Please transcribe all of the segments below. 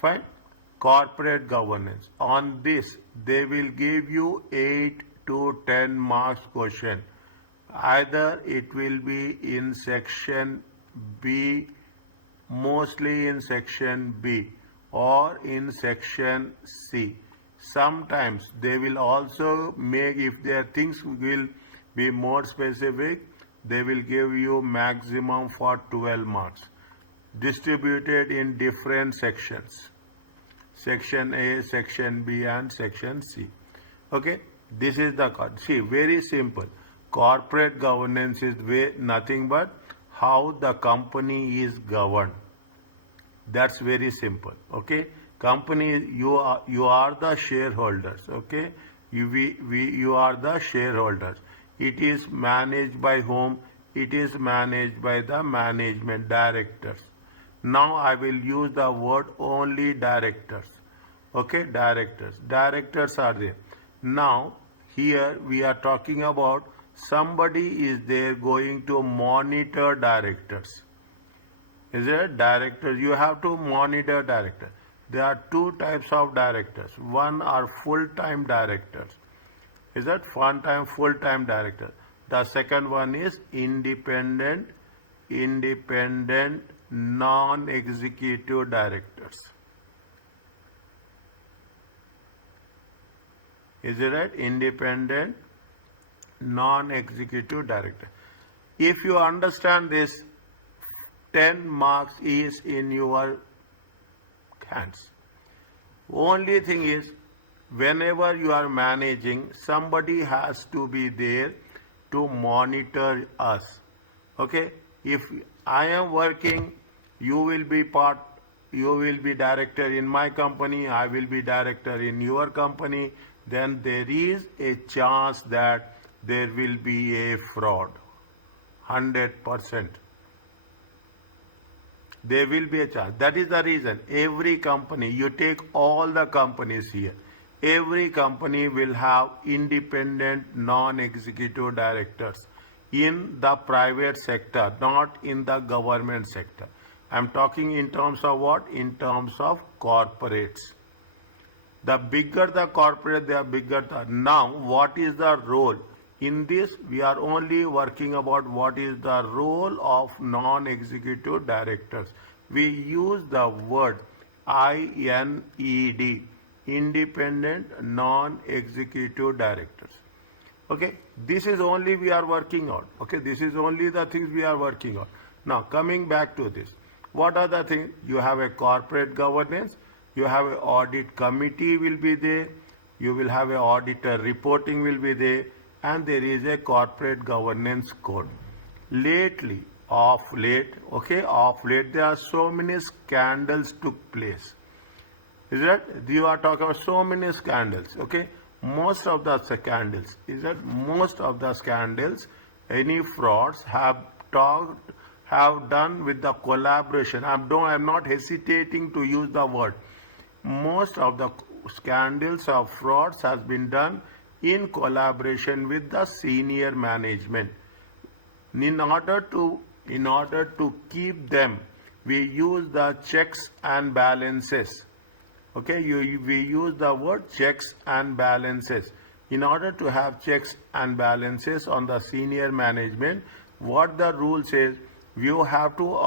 Fine. Corporate governance. On this, they will give you 8 to 10 marks question. Either it will be in section B, mostly in section B, or in section C. Sometimes they will also make, if their things will be more specific, they will give you maximum for 12 marks, distributed in different sections. Section A, section B, and section C. Okay, this is the code. See, very simple. Corporate governance is nothing but how the company is governed. That's very simple. Okay, company, you are the shareholders. Okay, you are the shareholders. It is managed by whom? It is managed by the management directors. Now I will use the word only directors. Okay, directors. Directors are there. Now here we are talking about somebody is there going to monitor directors. Is it directors? You have to monitor directors. There are two types of directors. One are full-time directors. Is that full-time director? The second one is independent non-executive directors. Is it right? Independent non-executive director. If you understand this, 10 marks is in your hands. Only thing is, whenever you are managing, somebody has to be there to monitor us. Okay? If I am working, you will be director in my company, I will be director in your company, then there is a chance that there will be a fraud. 100%. There will be a chance. That is the reason every company, you take all the companies here, every company will have independent non-executive directors in the private sector, not in the government sector. I am talking in terms of what? In terms of corporates. The bigger the corporate, the bigger the... Now, what is the role? In this, we are only working about what is the role of non-executive directors. We use the word INED, independent non-executive directors. Okay, this is only we are working on. Okay, this is only the things we are working on. Now, coming back to this, what are the things? You have a corporate governance, you have an audit committee will be there, you will have an auditor reporting will be there, and there is a corporate governance code. Of late, there are so many scandals took place. Is that? You are talking about so many scandals. Okay, most of the scandals, any frauds have done with the collaboration. I'm not hesitating to use the word. Most of the scandals of frauds has been done in collaboration with the senior management. In order to keep them, we use the checks and balances. Okay, we use the word checks and balances. In order to have checks and balances on the senior management, what the rule says, you have to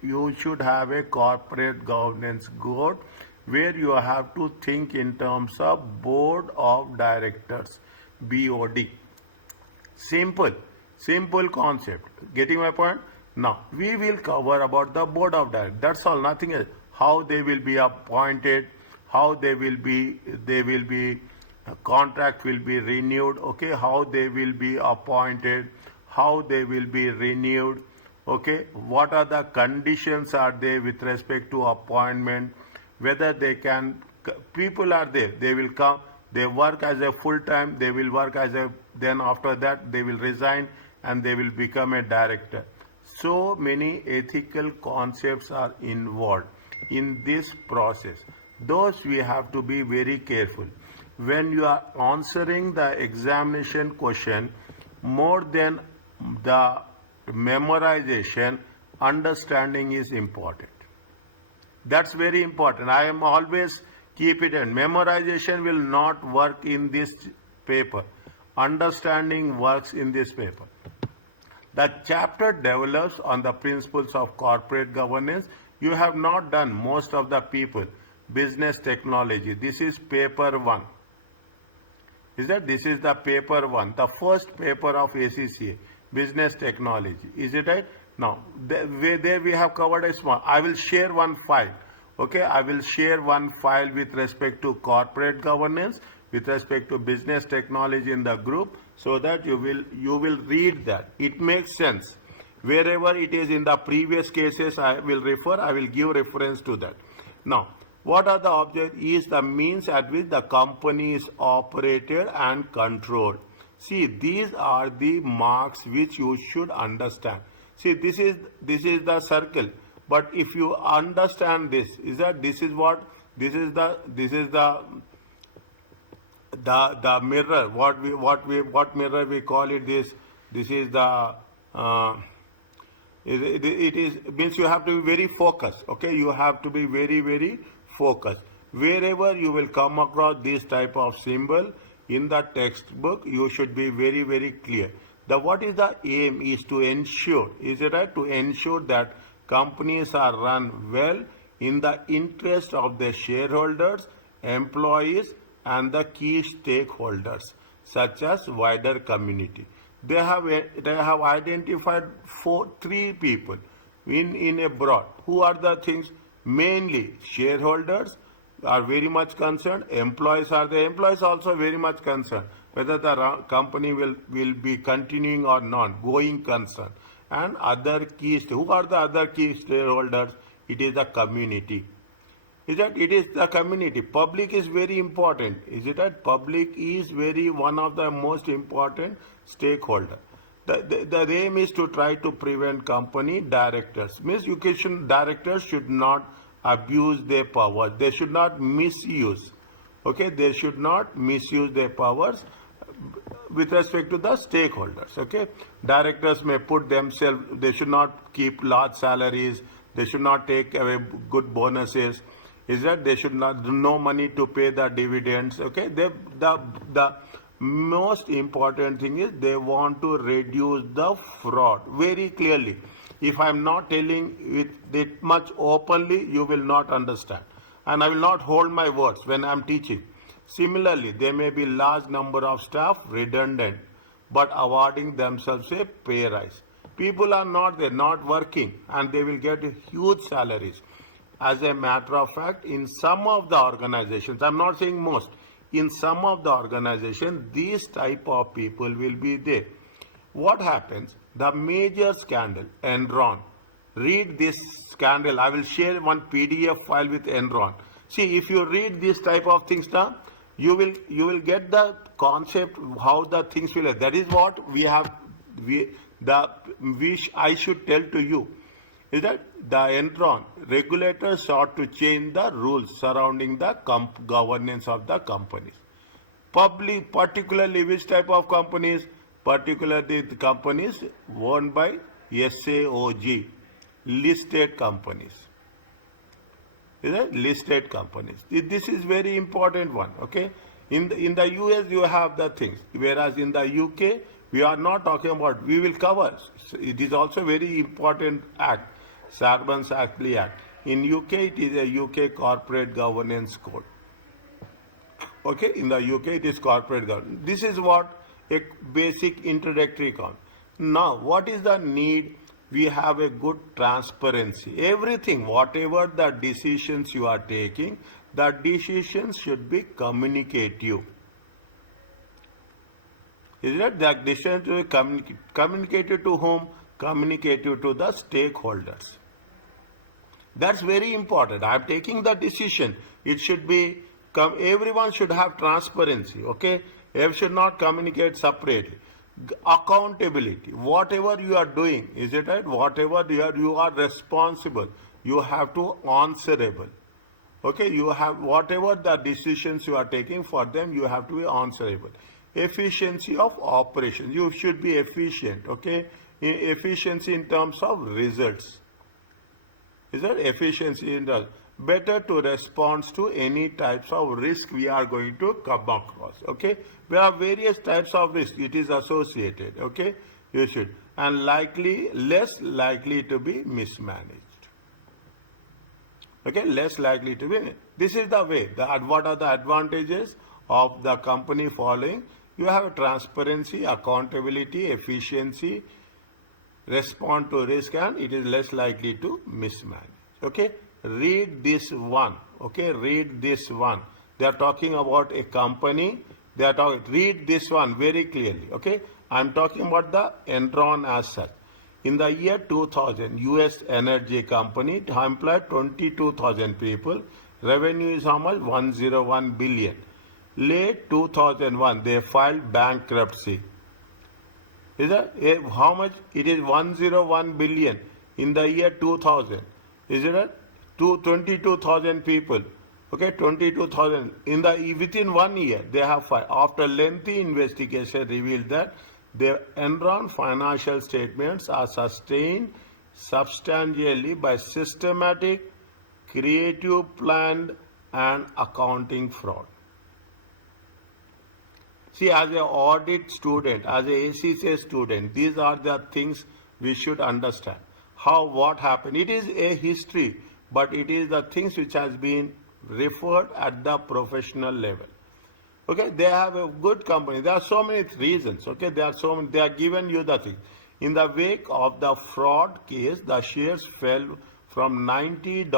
you should have a corporate governance code where you have to think in terms of board of directors, BOD. Simple concept. Getting my point? Now, we will cover about the board of directors. That's all, nothing else. How they will be appointed, how they will be, contract will be renewed, okay, how they will be appointed, how they will be renewed, okay, what are the conditions are there with respect to appointment, whether they can, people are there, they will come, they work as a full-time, they will work as a, then after that they will resign and they will become a director. So many ethical concepts are involved in this process. Those we have to be very careful. When you are answering the examination question, more than the memorization, understanding is important. That's very important. I am always keep it in. Memorization will not work in this paper. Understanding works in this paper. The chapter develops on the principles of corporate governance. You have not done most of the people. Business technology. This is paper 1. This is the paper 1, the first paper of ACCA, business technology. Is it right? Now, there we have covered a small. I will share one file. Okay, I will share one file with respect to corporate governance, with respect to business technology in the group, so that you will read that. It makes sense. Wherever it is in the previous cases, I will give reference to that. Now, what are the objects is the means at which the company is operated and controlled. See, these are the marks which you should understand. See, this is the circle. But if you understand this, this is the mirror. What mirror we call it? This is the it means you have to be very focused. Okay, you have to be very focused. Wherever you will come across this type of symbol in the textbook, you should be very clear. What is the aim is to ensure, is it right? To ensure that companies are run well in the interest of their shareholders, employees, and the key stakeholders, such as wider community. They have identified three people in a broad. Who are the things? Mainly shareholders are very much concerned. Employees also very much concerned whether the company will be continuing or not, going concern. And other keys. Who are the other key stakeholders? It is the community. It is the community. Public is very important. Is it that public is one of the most important stakeholder. The aim is to try to prevent company directors. Means directors should not abuse their power. They should not misuse. Okay, they should not misuse their powers with respect to the stakeholders. Okay, directors may put themselves. They should not keep large salaries. They should not take away good bonuses. They should not no money to pay the dividends. Okay, the most important thing is they want to reduce the fraud very clearly. If I am not telling it much openly, you will not understand, and I will not hold my words when I am teaching. Similarly, there may be large number of staff redundant, but awarding themselves a pay rise. People are not working, and they will get huge salaries. As a matter of fact, in some of the organizations, I'm not saying most, in some of the organizations, these type of people will be there. What happens? The major scandal, Enron. Read this scandal. I will share one PDF file with Enron. See, if you read this type of things now, you will get the concept how the things will. That is what I should tell to you. Is that the Enron regulators sought to change the rules surrounding the governance of the companies. Particularly which type of companies? Particularly the companies owned by SAOG, listed companies. Is that listed companies? This is very important one. Okay, in the US you have the things, whereas in the UK we are not talking about. We will cover. It is also very important act, Sarbanes-Oxley Act. In UK it is a UK Corporate Governance Code. Okay, in the UK it is corporate governance. This is what a basic introductory concept. Now, what is the need? We have a good transparency. Everything, whatever the decisions you are taking, the decisions should be communicative. Is that the decision to be communicated to whom? Communicative to the stakeholders. That's very important. I am taking the decision. It should be, everyone should have transparency. Okay, everyone should not communicate separately. Accountability. Whatever you are doing, is it right? Whatever you are responsible. You have to answerable. Okay, you have whatever the decisions you are taking for them, you have to be answerable. Efficiency of operations. You should be efficient. Okay, efficiency in terms of results. Is that efficiency in the better to respond to any types of risk we are going to come across. Okay, there are various types of risk it is associated. Okay, you should, and less likely to be mismanaged. Okay, less likely to be. This is the way. What are the advantages of the company following? You have transparency, accountability, efficiency, respond to risk, and it is less likely to mismanage. Okay, read this one. Okay, read this one. They are talking about a company. They are talking. Read this one very clearly. Okay, I am talking about the Enron as such. In the year 2000, U.S. energy company employed 22,000 people. Revenue is how much? 101 billion. Late 2001, they filed bankruptcy. Is that how much? It is 101 billion in the year 2000. Is it 22,000 people? Okay, 22,000 within 1 year they have filed. After lengthy investigation, revealed that the Enron financial statements are sustained substantially by systematic, creative, planned, and accounting fraud. See, as an audit student, as a ACCA student, these are the things we should understand. What happened? It is a history, but it is the things which has been referred at the professional level. Okay, they have a good company. There are so many reasons. Okay, they are given you the thing. In the wake of the fraud case, the shares fell from $90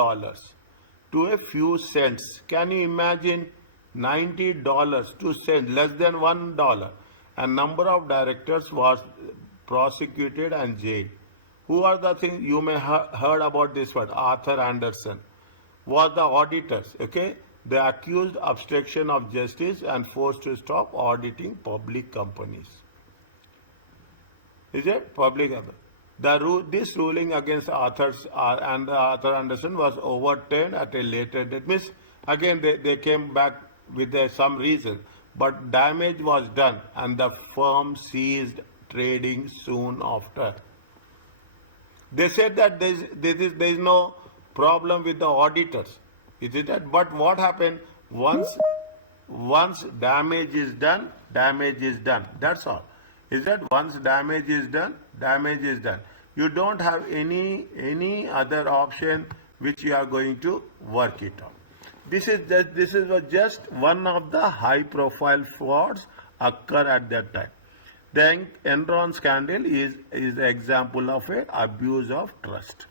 to a few cents. Can you imagine? $90 to cents, less than $1. And number of directors was prosecuted and jailed. Who are the things you may have heard about this word? Arthur Andersen was the auditors. Okay, they accused obstruction of justice and forced to stop auditing public companies. Is it public? This ruling against Arthur Andersen was overturned at a later date. Means again they came back with some reason, but damage was done and the firm ceased trading soon after. They said that there is no problem with the auditors. Is it that? But what happened? Once damage is done, damage is done. That's all. Is that once damage is done, damage is done. You don't have any other option which you are going to work it out. This is just one of the high-profile frauds occur at that time. The Enron scandal is an example of an abuse of trust.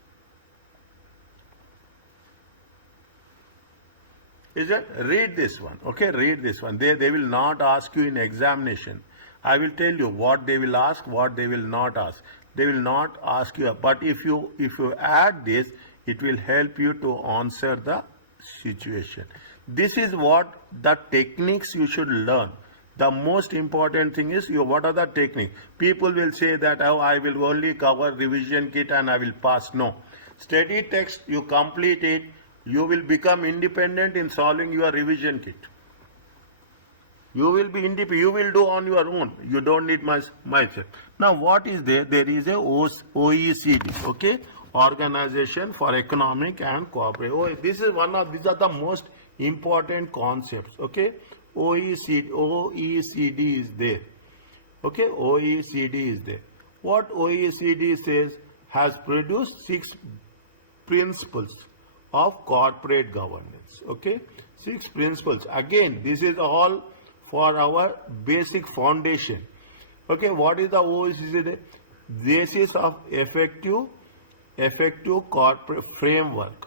Is it? Read this one. Okay, read this one. They will not ask you in examination. I will tell you what they will ask, what they will not ask. They will not ask you. But if you add this, it will help you to answer the situation. This is what the techniques you should learn. The most important thing is what are the techniques. People will say that I will only cover revision kit and I will pass. No. Study text, you complete it, you will become independent in solving your revision kit. You will be independent. You will do on your own. You don't need myself. Now what is there? There is a OECD. Okay. Organization for Economic and Cooperation. These are the most important concepts. Okay, OECD is there. Okay, OECD is there. What OECD says has produced 6 principles of corporate governance. Okay, 6 principles. Again, this is all for our basic foundation. Okay, what is the OECD? Basis of effective corporate framework.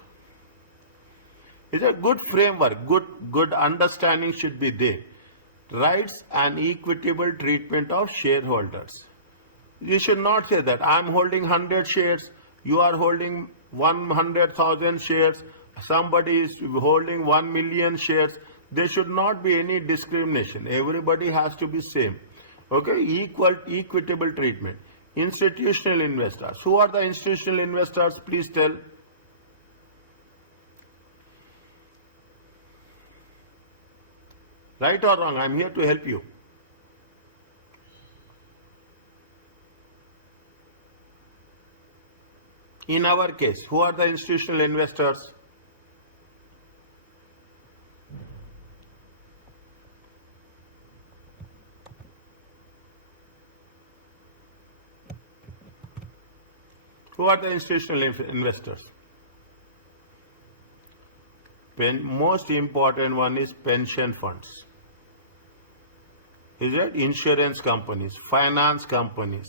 It's a good framework, good understanding should be there. Rights and equitable treatment of shareholders. You should not say that I am holding 100 shares, you are holding 100,000 shares, somebody is holding 1 million shares. There should not be any discrimination. Everybody has to be same. Okay, equitable treatment. Institutional investors. Who are the institutional investors? Please tell. Right or wrong? I am here to help you. In our case, who are the institutional investors? Who are the institutional investors? Most important one is pension funds. Is that insurance companies, finance companies?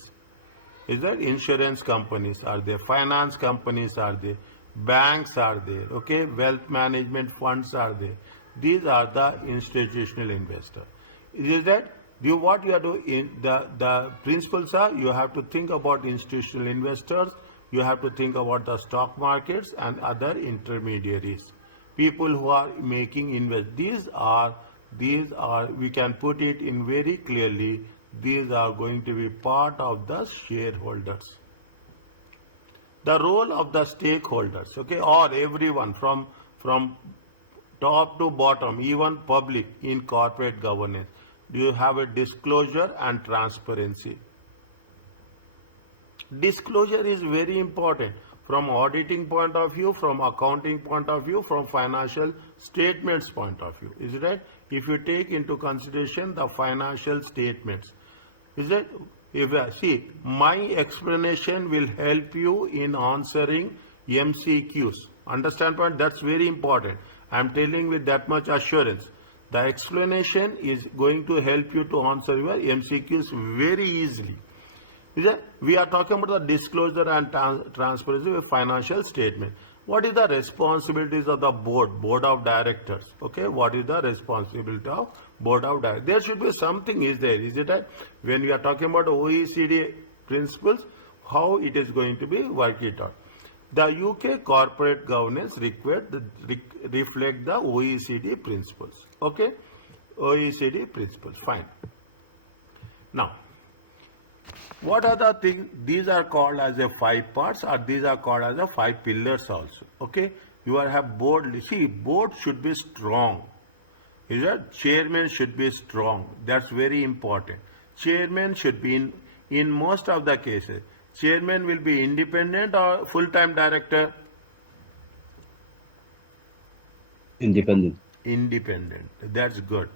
Is that insurance companies are there, finance companies are there, banks are there, okay, wealth management funds are there. These are the institutional investors. Is that what you are doing? The principles are, you have to think about institutional investors, you have to think about the stock markets and other intermediaries, people who are making invest. These are, we can put it in very clearly, these are going to be part of the shareholders. The role of the stakeholders, okay, or everyone from top to bottom, even public in corporate governance. Do you have a disclosure and transparency? Disclosure is very important from auditing point of view, from accounting point of view, from financial statements point of view. Is it right? If you take into consideration the financial statements, is it? See, my explanation will help you in answering MCQs. Understand point? That's very important. I am telling with that much assurance. The explanation is going to help you to answer your MCQs very easily. We are talking about the disclosure and transparency of financial statement. What is the responsibilities of the board of directors? Okay, what is the responsibility of board of directors? There should be something is there, is it right? When we are talking about OECD principles, how it is going to be worked it out. The UK corporate governance reflect the OECD principles. Okay, OECD principles, fine. Now, what are the things? These are called as a 5 parts, or these are called as a 5 pillars also. Okay, you are have board. See, board should be strong. Is that chairman should be strong? That's very important. Chairman should be in most of the cases. Chairman will be independent or full-time director? Independent. Independent. That's good.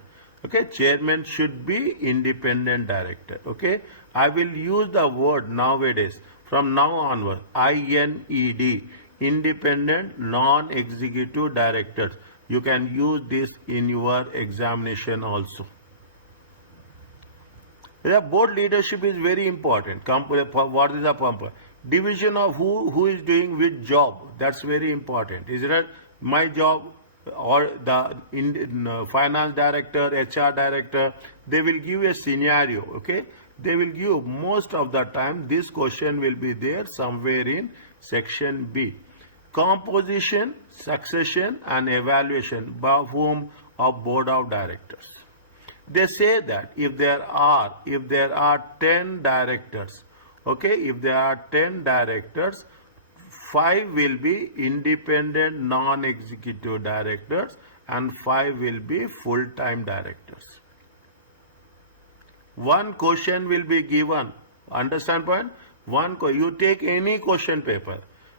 Okay, chairman should be independent director. Okay, I will use the word nowadays from now onward, INED, independent non-executive directors. You can use this in your examination also. The board leadership is very important. What is the pumper? Division of who is doing which job. That's very important. Is it my job or the finance director, HR director? They will give a scenario. Okay, they will give most of the time. This question will be there somewhere in section B. Composition, succession, and evaluation by whom of board of directors. They say that if there are 10 directors, okay, if there are 10 directors, 5 will be independent non-executive directors and 5 will be full-time directors. One question will be given. Understand point? You take any question paper.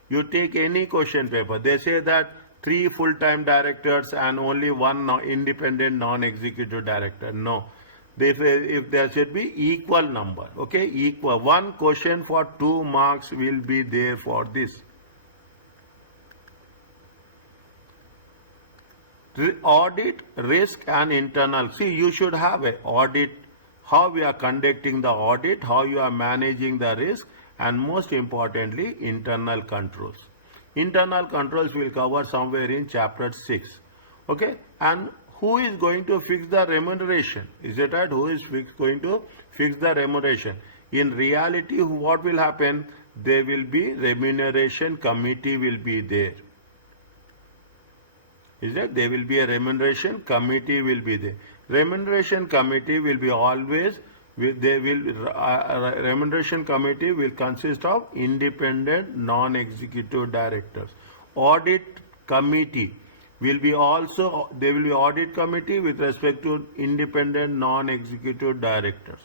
You take any question paper. They say that 3 full-time directors and only 1 independent non-executive director. No. If there should be equal number. Okay, equal. One question for 2 marks will be there for this. Audit, risk and internal. See, you should have an audit, how we are conducting the audit, how you are managing the risk, and most importantly, internal controls. Internal controls will cover somewhere in chapter 6. Okay, and who is going to fix the remuneration? Is it right? Who is going to fix the remuneration? In reality, what will happen? There will be remuneration committee will be there. Is that there will be a remuneration committee will be there. Remuneration committee will be always. Remuneration committee will consist of independent non-executive directors. Audit committee will be also, there will be audit committee with respect to independent non-executive directors.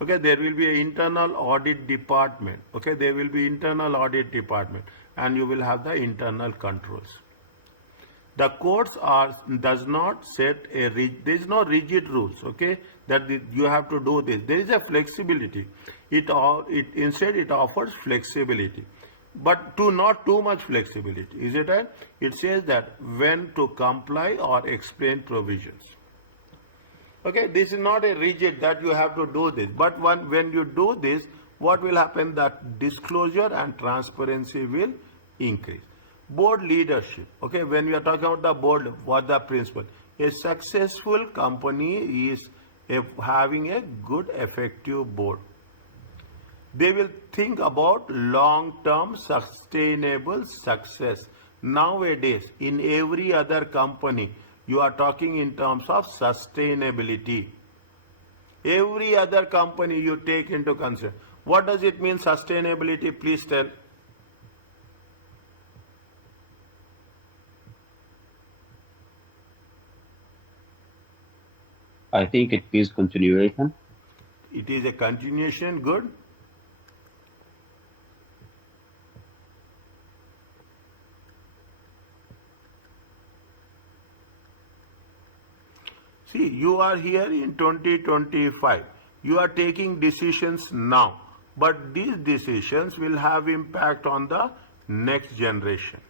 Okay, there will be an internal audit department. Okay, there will be internal audit department and you will have the internal controls. The courts does not set there is no rigid rules, okay, that you have to do this. There is a flexibility. Instead it offers flexibility. but not too much flexibility. Is it right? It says that when to comply or explain provisions. Okay, this is not a rigid that you have to do this, but when you do this, what will happen? That disclosure and transparency will increase. Board leadership. Okay, when we are talking about the board, what the principle? A successful company is having a good, effective board. They will think about long-term sustainable success. Nowadays, in every other company, you are talking in terms of sustainability. Every other company you take into consideration. What does it mean, sustainability? Please tell. I think it means continuation. It is a continuation, good. See, you are here in 2025. You are taking decisions now, but these decisions will have impact on the next generation.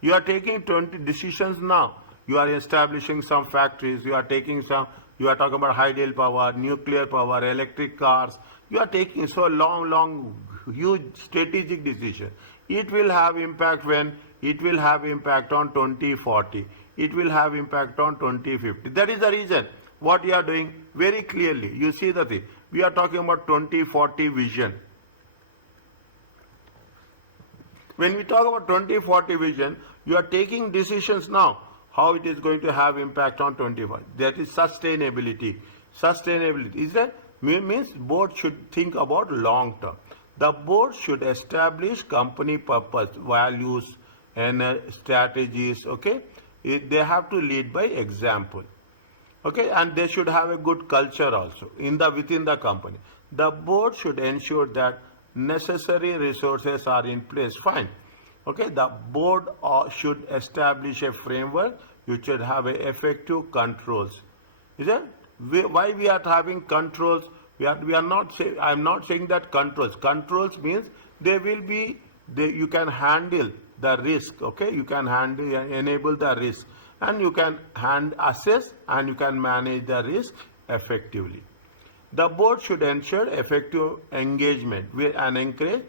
You are taking 20 decisions now. You are establishing some factories. You are taking some. You are talking about hydel power, nuclear power, electric cars. You are taking so long, huge strategic decision. It will have impact when it will have impact on 2040. It will have impact on 2050. That is the reason what you are doing very clearly. You see the thing. We are talking about 2040 vision. When we talk about 2040 vision, you are taking decisions now, how it is going to have impact on 2040. That is sustainability. Sustainability is that means board should think about long term. The board should establish company purpose, values, and strategies. Okay, they have to lead by example. Okay, and they should have a good culture also within the company. The board should ensure that necessary resources are in place. Fine. Okay, the board should establish a framework which should have effective controls. Is it? Why we are having controls? We are not saying. I am not saying that controls. Controls means they will be. You can handle the risk. Okay, you can enable the risk, and you can assess and you can manage the risk effectively. The board should ensure effective engagement and encourage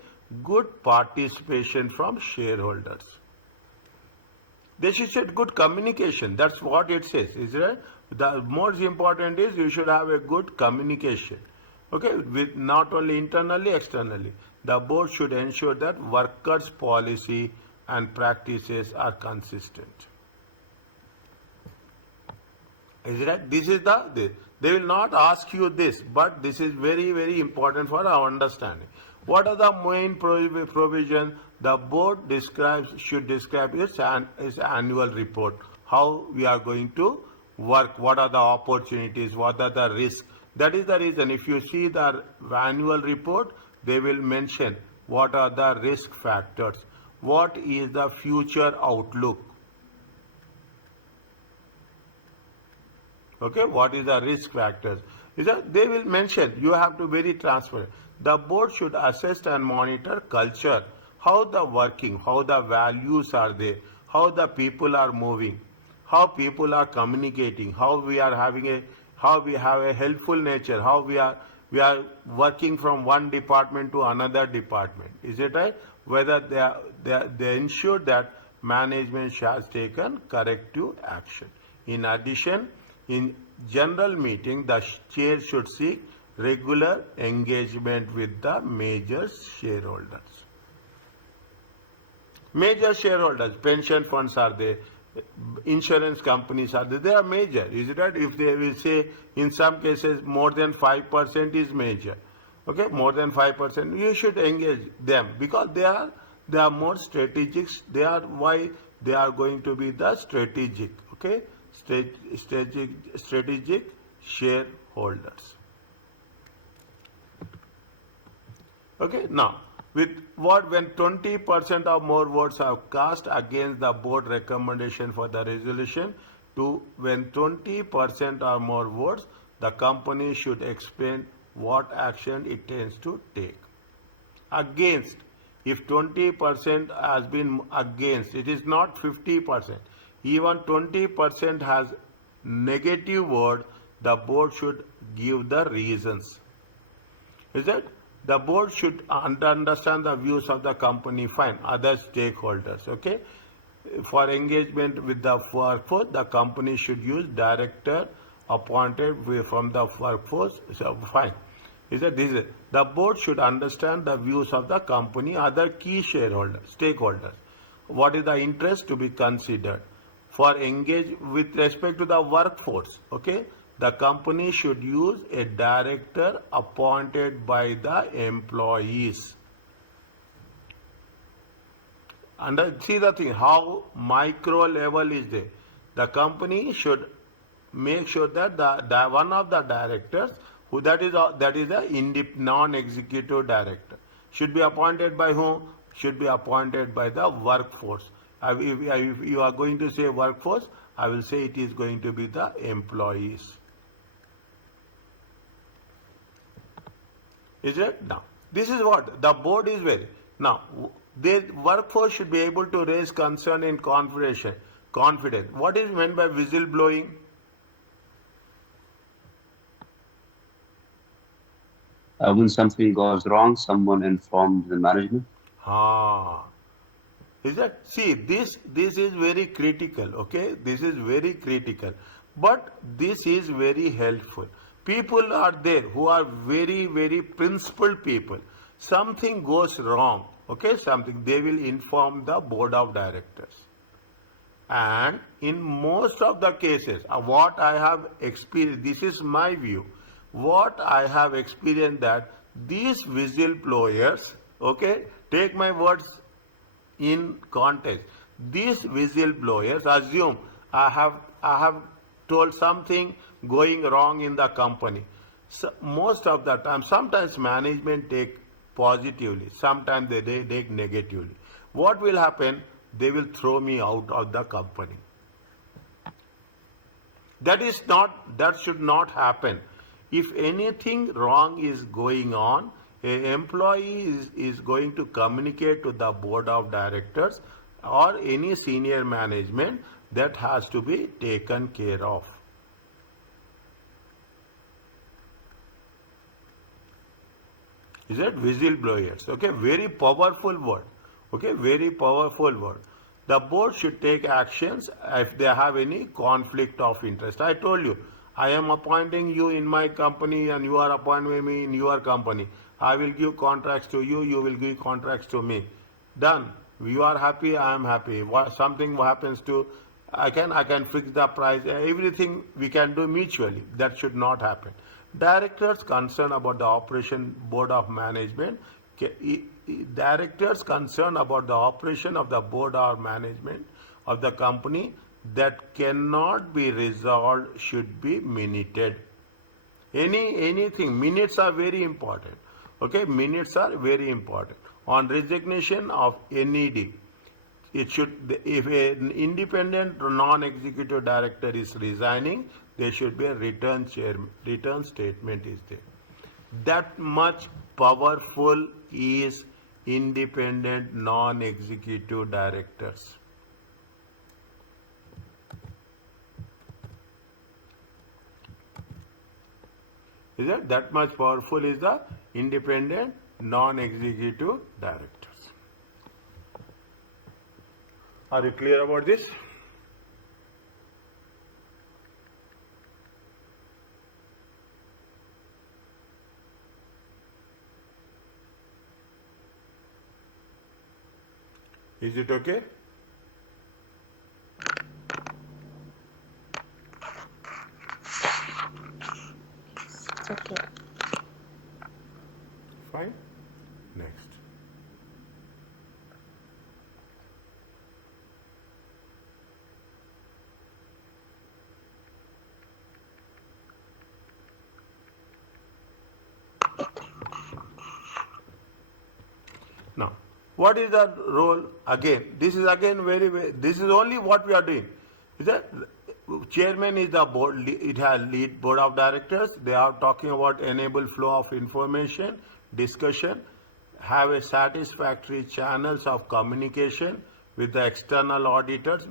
good participation from shareholders. They should set good communication. That's what it says, is it? The most important is you should have a good communication. Okay, with not only internally, externally. The board should ensure that workers' policy and practices are consistent. Is it right? This is they will not ask you this, but this is very, very important for our understanding. What are the main provisions? The board should describe its annual report. How we are going to work, what are the opportunities, what are the risks. That is the reason if you see the annual report, they will mention what are the risk factors, what is the future outlook. Okay, what is the risk factors? They will mention, you have to be very transparent. The board should assess and monitor culture, how the working, how the values are there, how the people are moving, how people are communicating, how we have a helpful nature, how we are working from one department to another department. Is it right? Whether they ensure that management has taken corrective action. In addition, in general meeting, the chair should seek regular engagement with the major shareholders. Major shareholders, pension funds are there, insurance companies are there, they are major. Is it right? If they will say in some cases more than 5% is major. Okay, more than 5%, you should engage them because they are more strategic. They are why they are going to be the strategic. Okay, strategic shareholders. Okay, now when 20% or more votes are cast against the board recommendation for the resolution, to when 20% or more votes, the company should explain what action it intends to take. against. If 20% has been against, it is not 50%. Even 20% has negative word, the board should give the reasons. Is it? The board should understand the views of the company, fine, other stakeholders, okay? For engagement with the workforce, the company should use director appointed from the workforce, so fine. Is it? This is it. The board should understand the views of the company, other key shareholders, stakeholders. What is the interest to be considered? For engage with respect to the workforce, okay? The company should use a director appointed by the employees. And see the thing, how micro level is there. The company should make sure that the one of the directors, who that is the non-executive director, should be appointed by whom? Should be appointed by the workforce. If you are going to say workforce, I will say it is going to be the employees. Is it? Now, this is what the board is very. Now, the workforce should be able to raise concern in confidence. What is meant by whistleblowing? When something goes wrong, someone informs the management. Is that? See, this is very critical, okay? This is very critical. But this is very helpful. People are there who are very, very principled people. Something goes wrong, okay? They will inform the board of directors. And in most of the cases, what I have experienced, this is my view, what I have experienced that these whistleblowers, okay, take my words in context. These whistleblowers assume I have told something going wrong in the company. So most of the time, sometimes management take positively, sometimes they take negatively. What will happen? They will throw me out of the company. That should not happen. If anything wrong is going on, an employee is going to communicate to the board of directors or any senior management. That has to be taken care of. Is that whistleblowers? Okay, very powerful word. Okay, very powerful word. The board should take actions if they have any conflict of interest. I told you, I am appointing you in my company and you are appointing me in your company. I will give contracts to you, you will give contracts to me. Done. You are happy, I am happy. Something happens to, I can fix the price. Everything we can do mutually. That should not happen. Directors concerned about the operation board of management, directors concerned about the operation of the board or management of the company that cannot be resolved should be minuted. Anything, minutes are very important. Okay, minutes are very important. On resignation of NED, it should, if an independent non-executive director is resigning, there should be a return statement is there. That much powerful is independent non-executive directors. Is that much powerful is the independent non-executive directors. Are you clear about this? Is it okay? Okay. Fine. Next. Now, what is the role? Again, this is this is only what we are doing. Is that chairman is the board, it has lead board of directors. They are talking about enable flow of information, discussion, have a satisfactory channels of communication with the external auditors,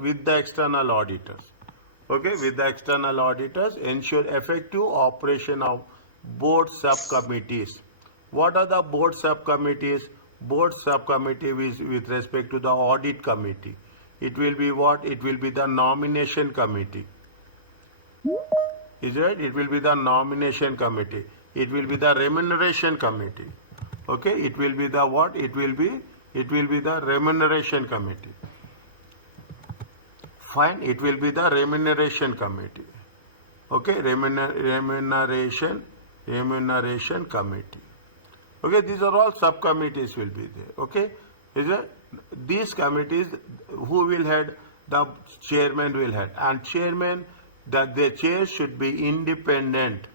okay, with the external auditors, ensure effective operation of board subcommittees. What are the board subcommittees? Board subcommittee is with respect to the audit committee. It will be what? It will be the nomination committee. Is it? It will be the nomination committee. It will be the remuneration committee. Okay, it will be the what? It will be the remuneration committee. Fine, it will be the remuneration committee. Okay, remuneration committee. Okay, these are all subcommittees will be there. Okay, is it? These committees, who will head? The chairman will head, and chairman, that the chair should be independent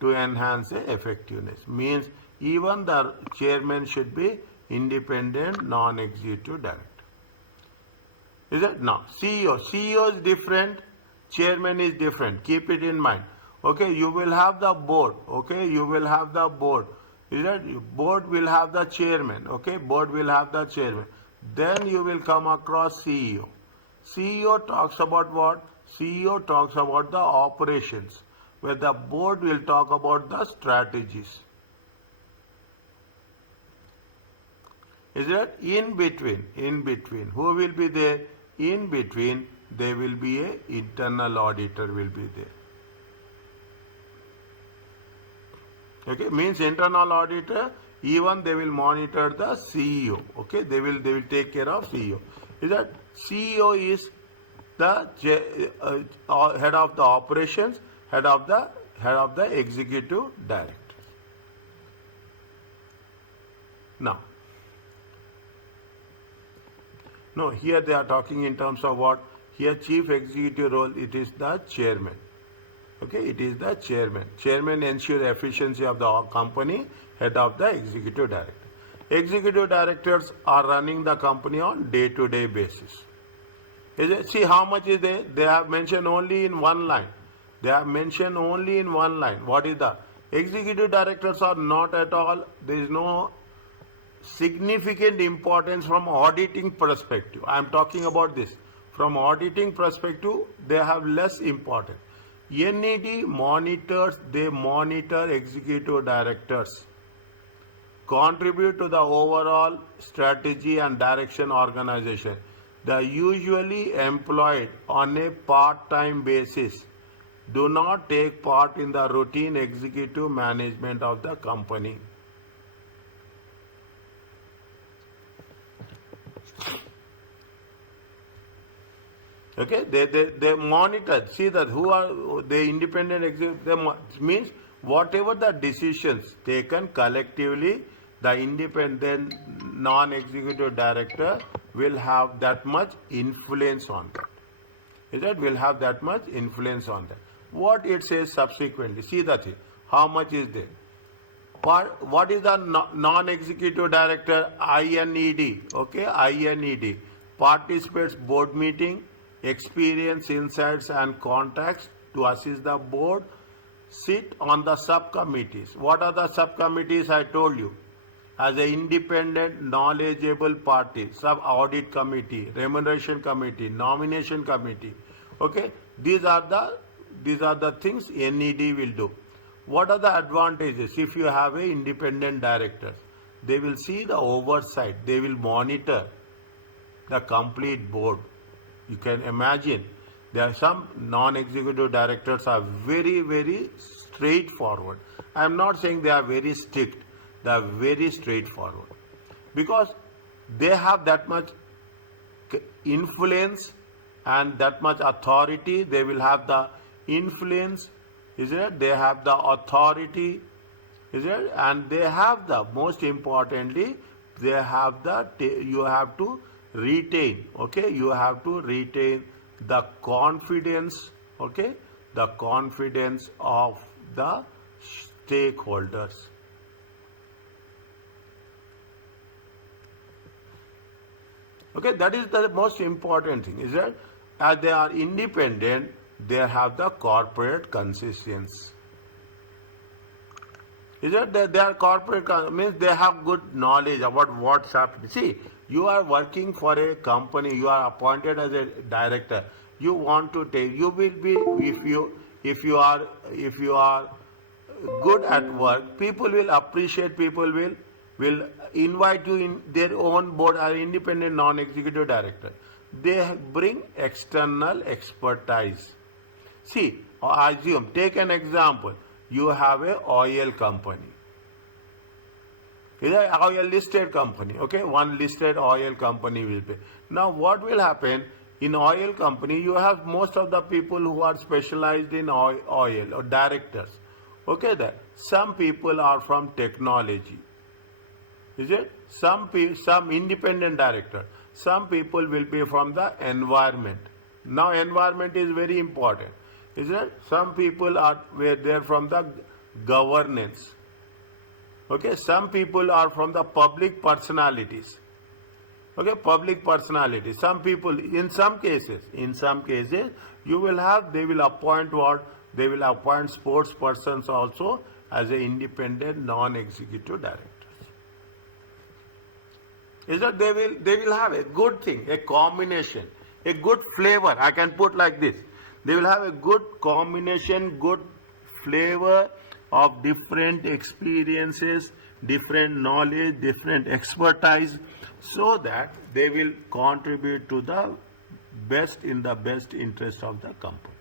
to enhance the effectiveness. Means even the chairman should be independent, non-executive director. Is it? Now, CEO is different, chairman is different. Keep it in mind. Okay, you will have the board. Okay, you will have the board. Is it? Board will have the chairman. Okay, board will have the chairman. Then you will come across CEO. CEO talks about what? CEO talks about the operations, where the board will talk about the strategies. Is it? In between, who will be there? In between, there will be a internal auditor will be there. Okay, means internal auditor, even they will monitor the CEO. Okay, they will take care of CEO. Is that CEO is the head of the operations, head of the executive director. Now, no, here they are talking in terms of what? Here chief executive role, it is the chairman. Okay, it is the chairman. Chairman ensures efficiency of the company, head of the executive director. Executive directors are running the company on day-to-day basis. Is it? See how much is there? They have mentioned only in one line. What is the? Executive directors are not at all, there is no significant importance from auditing perspective. I am talking about this. From auditing perspective, they have less importance. NED monitors, they monitor executive directors, contribute to the overall strategy and direction organization. They are usually employed on a part-time basis, do not take part in the routine executive management of the company. Okay, they monitor, see that who are the independent executive, means whatever the decisions taken collectively, the independent non-executive director will have that much influence on that. Is that? Will have that much influence on that. What it says subsequently, see that here, how much is there? What is the non-executive director? INED, okay, INED, participates board meeting, experience, insights and contacts to assist the board, sit on the subcommittees. What are the subcommittees? I told you. As an independent, knowledgeable party, sub-audit committee, remuneration committee, nomination committee. Okay, these are the things NED will do. What are the advantages? If you have a independent directors, they will see the oversight, they will monitor the complete board. You can imagine there are some non-executive directors are very, very straightforward. I am not saying they are very strict. They are very straightforward because they have that much influence and that much authority. They will have the influence, is it? They have the authority, is it? And they have the, most importantly, they have the, you have to retain, okay? You have to retain the confidence, okay? The confidence of the stakeholders. Okay, that is the most important thing, is that as they are independent, they have the corporate consistency. Is that they are corporate, means they have good knowledge about what's happening. See, you are working for a company, you are appointed as a director. You want to take, you will be, if you are good at work, people will appreciate, people will invite you in their own board as independent non-executive director. They bring external expertise. See, assume, take an example. You have a oil company. Is an oil listed company, okay? One listed oil company will pay. Now what will happen? In oil company, you have most of the people who are specialized in oil or directors. Okay, there. Some people are from technology. Is it? Some independent director. Some people will be from the environment. Now environment is very important. Is it? Some people are where they are from the governance. Okay, some people are from the public personalities. Okay, public personalities. Some people, in some cases, you will have, they will appoint what? They will appoint sports persons also as an independent non-executive directors. Is that they will have a good thing, a combination, a good flavor. I can put like this. They will have a good combination, good flavor of different experiences, different knowledge, different expertise, so that they will contribute to the best in the best interest of the company.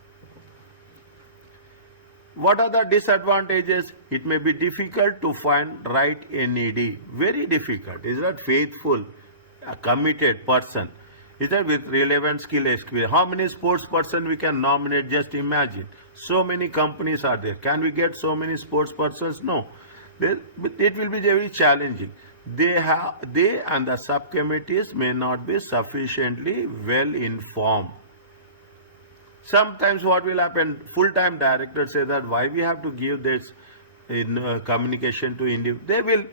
What are the disadvantages? It may be difficult to find right NED. Very difficult. Is that faithful, a committed person? Is that with relevant skill experience? How many sports person we can nominate? Just imagine. So many companies are there. Can we get so many sports persons? No. It will be very challenging. They and the subcommittees may not be sufficiently well informed. Sometimes what will happen, full-time directors say that why we have to give this in communication to individuals. They will,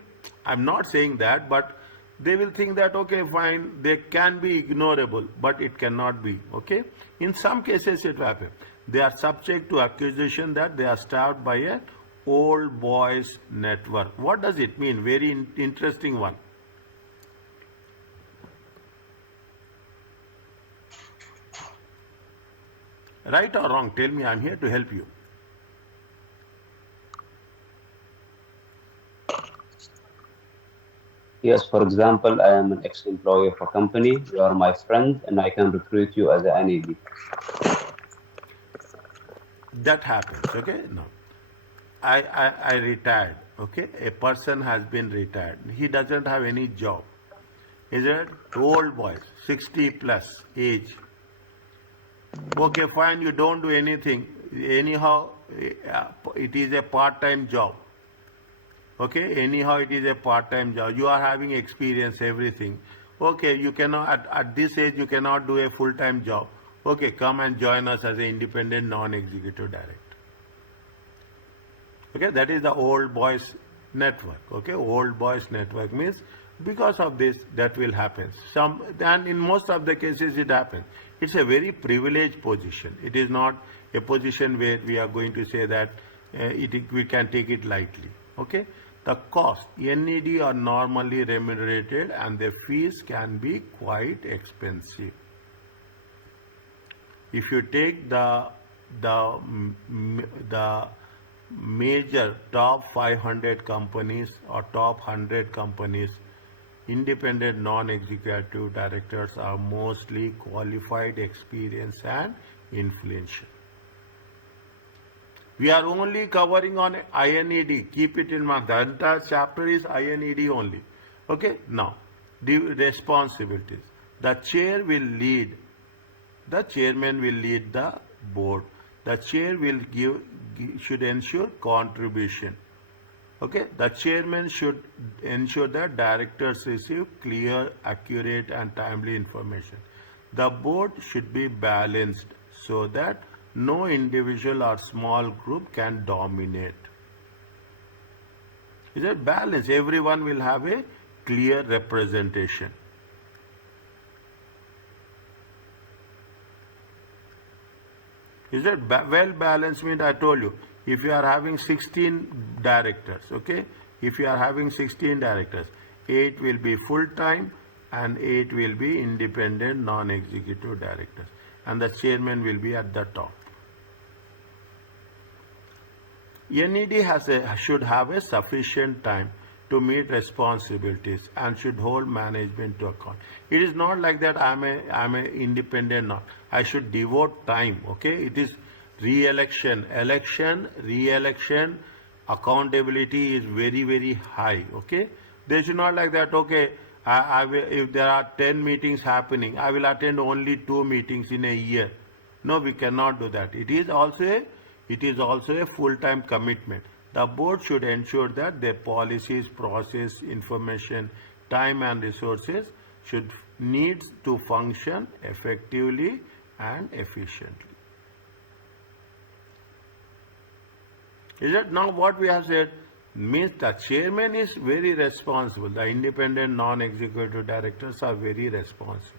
I'm not saying that, but they will think that, okay, fine, they can be ignorable, but it cannot be, okay? In some cases it will happen. They are subject to accusation that they are staffed by a old boys network. What does it mean? Very interesting one. Right or wrong? Tell me, I'm here to help you. Yes, for example, I am an ex-employee of a company. You are my friend, and I can recruit you as an NED. That happens, okay? No. I retired, okay? A person has been retired. He doesn't have any job. Is it? Old boys, 60 plus age. Okay, fine, you don't do anything. Anyhow, it is a part-time job. Okay, anyhow, it is a part-time job. You are having experience, everything. Okay, you cannot, at this age, you cannot do a full-time job. Okay, come and join us as an independent non-executive director. Okay, that is the old boys network. Okay, old boys network means because of this, that will happen. And in most of the cases, it happens. It's a very privileged position. It is not a position where we are going to say that we can take it lightly. Okay, the cost, NED are normally remunerated and the fees can be quite expensive. If you take the major top 500 companies or top 100 companies, independent non-executive directors are mostly qualified, experienced and influential. We are only covering on INED. Keep it in mind. The entire chapter is INED only. Okay. Now, the responsibilities. The chair will lead. The chairman will lead the board. The chair will should ensure contribution. Okay. The chairman should ensure that directors receive clear, accurate, and timely information. The board should be balanced so that no individual or small group can dominate. Is it balance? Everyone will have a clear representation. Is it well balanced? Means I told you, If you are having 16 directors, okay, if you are having 16 directors, 8 will be full-time and 8 will be independent non-executive directors, and the chairman will be at the top. NED should have a sufficient time to meet responsibilities and should hold management to account. It is not like that I'm a independent not. I should devote time, okay? It is re-election, election, re-election, accountability is very, very high, okay? They should not like that, okay, if there are 10 meetings happening, I will attend only 2 meetings in a year. No, we cannot do that. It is also a full-time commitment. The board should ensure that their policies, process, information, time and resources needs to function effectively and efficiently. Is that now what we have said? Means the chairman is very responsible. The independent non-executive directors are very responsible.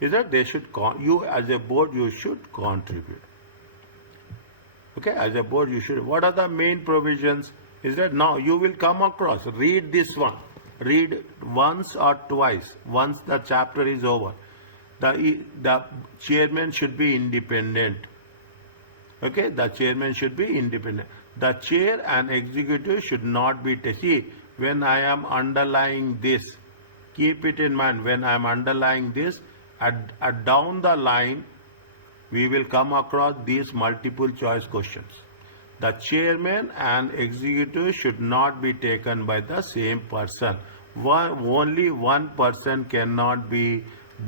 Is that they should, you as a board, you should contribute. Okay, as a board you should. What are the main provisions? Is that now you will come across, read this one. Read once or twice, once the chapter is over. The chairman should be independent. Okay, the chairman should be independent. The chair and executive should not be, see, when I am underlying this, keep it in mind, when I am underlying this, at down the line, we will come across these multiple choice questions. The chairman and executive should not be taken by the same person. Only one person cannot be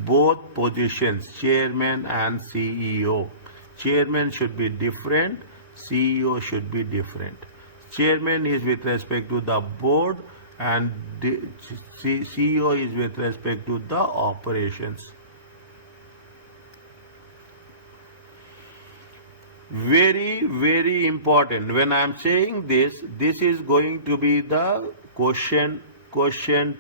both positions, chairman and CEO. Chairman should be different, CEO should be different. Chairman is with respect to the board and CEO is with respect to the operations. Very, very important. When I am saying this is going to be the question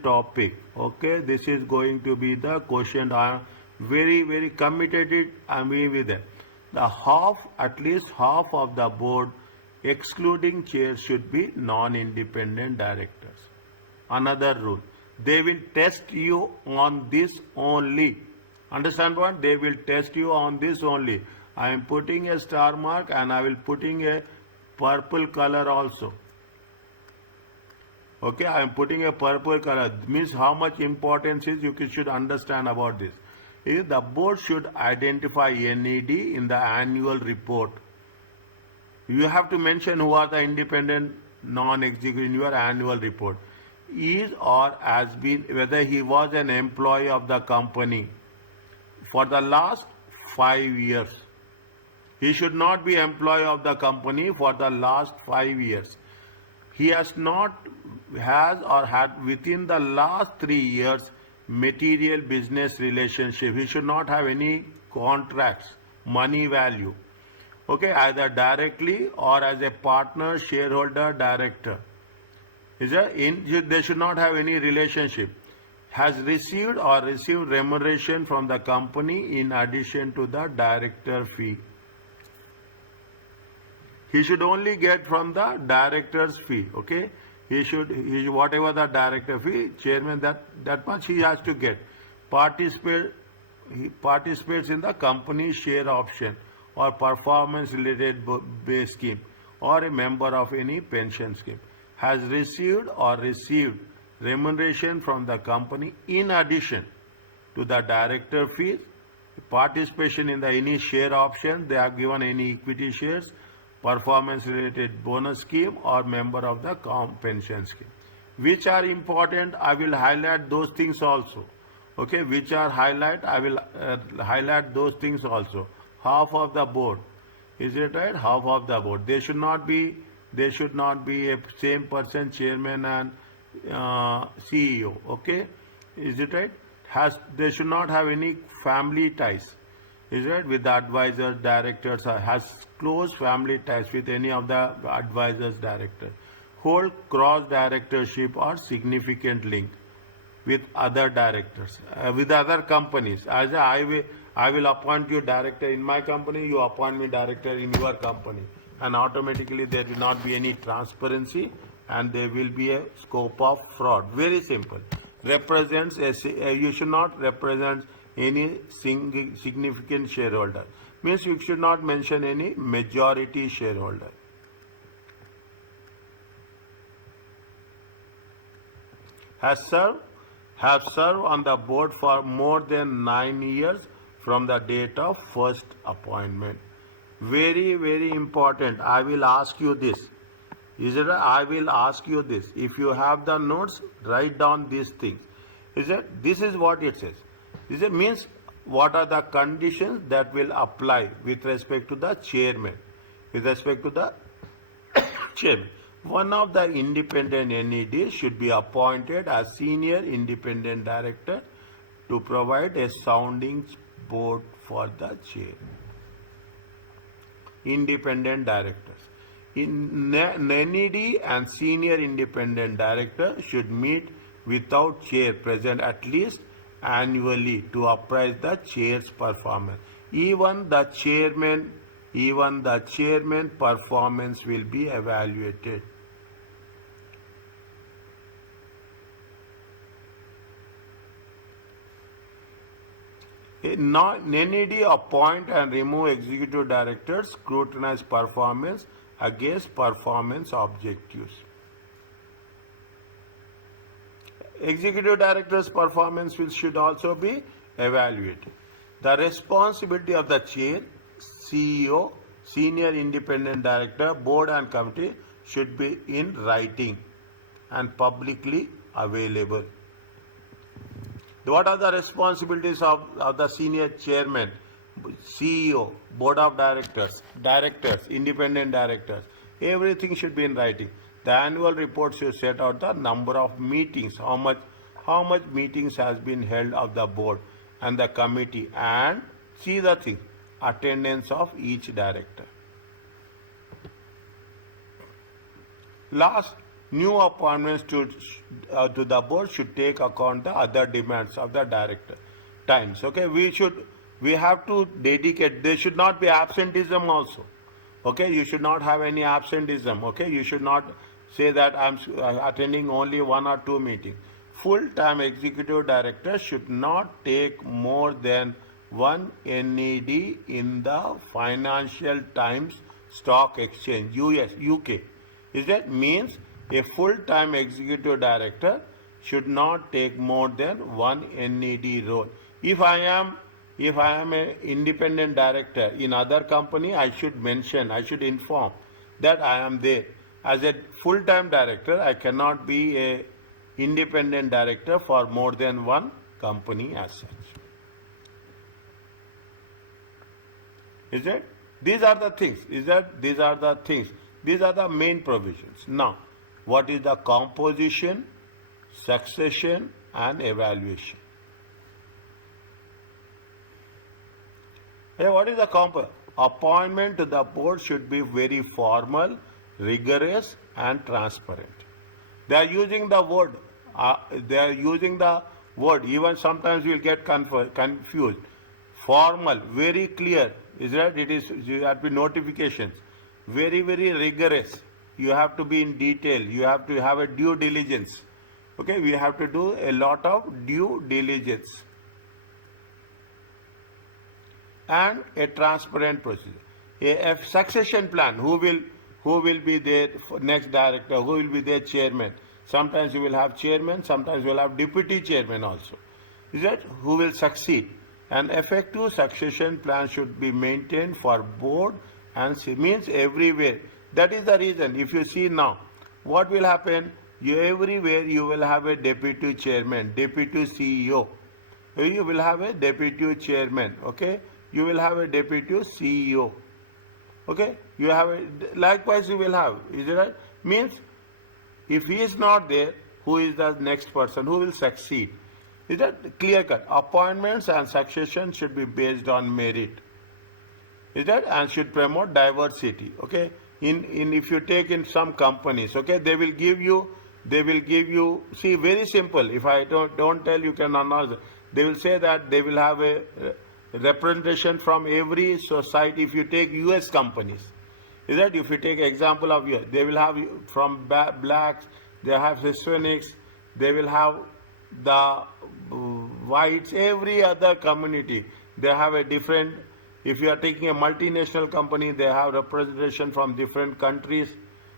topic. Okay, this is going to be the question. I am very, very committed. I am with it. At least half of the board, excluding chairs, should be non-independent directors. Another rule. They will test you on this only. Understand what? They will test you on this only. I am putting a star mark and I will putting a purple color also. Okay, I am putting a purple color. Means how much importance is, you should understand about this. The board should identify NED in the annual report. You have to mention who are the independent non-executive in your annual report. Is or has been, whether he was an employee of the company for the last 5 years. He should not be employee of the company for the last 5 years. He has or had within the last 3 years material business relationship. He should not have any contracts, money value. Okay, either directly or as a partner, shareholder, director. They should not have any relationship. Has received remuneration from the company in addition to the director fee. He should only get from the director's fee, okay? He should whatever the director fee, chairman, that much he has to get. He participates in the company share option or performance related base scheme or a member of any pension scheme. Has received remuneration from the company in addition to the director fees, participation in the any share option, they have given any equity shares, performance related bonus scheme or member of the pension scheme. Which are important, I will highlight those things also. Okay, which are highlight, I will highlight those things also. Half of the board, is it right? Half of the board. They should not be a same person, chairman and CEO. Okay, is it right? They should not have any family ties. Is right, with the advisors, directors, has close family ties with any of the advisors, directors. Hold cross directorship or significant link with other directors, with other companies. As I will appoint you director in my company, you appoint me director in your company. and automatically there will not be any transparency and there will be a scope of fraud. Very simple. Represents you should not represent any significant shareholder. Means you should not mention any majority shareholder. Have served on the board for more than 9 years from the date of first appointment. Very, very important. I will ask you this. I will ask you this. If you have the notes, write down these things. This is what it says. This means what are the conditions that will apply with respect to the chairman. With respect to the chairman. One of the independent NED should be appointed as senior independent director to provide a sounding board for the chair. Independent directors. In NED and senior independent director should meet without chair present at least annually to appraise the chair's performance. Even the chairman performance will be evaluated. NED appoint and remove executive directors, scrutinize performance against performance objectives. Executive director's performance should also be evaluated. The responsibility of the chair, CEO, senior independent director, board and committee should be in writing and publicly available. What are the responsibilities of the senior chairman, CEO, board of directors, independent directors? Everything should be in writing. The annual report should set out the number of meetings, how much meetings has been held of the board and the committee, and see the thing, attendance of each director. Last, new appointments to the board should take account the other demands of the director. Times, okay, we have to dedicate. There should not be absenteeism also. Okay, you should not have any absenteeism. Okay, you should not say that I'm attending only 1 or 2 meetings. Full-time executive director should not take more than 1 NED in the Financial Times Stock Exchange, US, UK. Means a full-time executive director should not take more than 1 NED role. If I am an independent director in other company, I should inform that I am there. As a full-time director, I cannot be a independent director for more than 1 company as such. These are the things. These are the things. These are the main provisions. Now, what is the composition, succession and evaluation? What is the composition? Appointment to the board should be very formal, rigorous and transparent. They are using the word. Even sometimes you will get confused. Formal, very clear. You have to be notifications. Very, very rigorous. You have to be in detail. You have to have a due diligence. Okay, we have to do a lot of due diligence. And a transparent procedure. A succession plan. Who will be their next director? Who will be their chairman? Sometimes you will have chairman. Sometimes you will have deputy chairman also. Who will succeed? An effective succession plan should be maintained for board and means everywhere. That is the reason. If you see now, what will happen? Everywhere you will have a deputy chairman, deputy CEO. You will have a deputy chairman. Okay. You will have a deputy CEO. Okay. Likewise you will have. Is it right? Means if he is not there, who is the next person? Who will succeed? Is that clear cut? Appointments and succession should be based on merit. Is that? And should promote diversity. Okay. If you take in some companies, okay, they will give you, see, very simple. If I don't tell, you can answer. They will say that they will have a representation from every society. If you take US companies, Is that if you take example of you, they will have from blacks, they have Hispanics, they will have the whites, every other community, they have a different, if you are taking a multinational company, they have representation from different countries,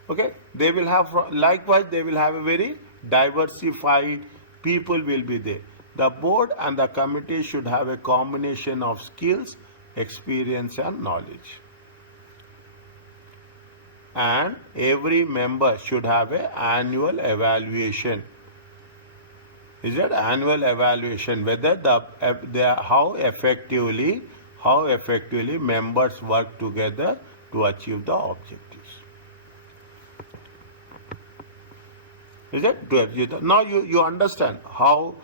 okay, they will have, likewise they will have a very diversified people will be there. The board and the committee should have a combination of skills, experience and knowledge. And every member should have an annual evaluation. Is that annual evaluation whether how effectively members work together to achieve the objectives. Is that to achieve the, now you understand how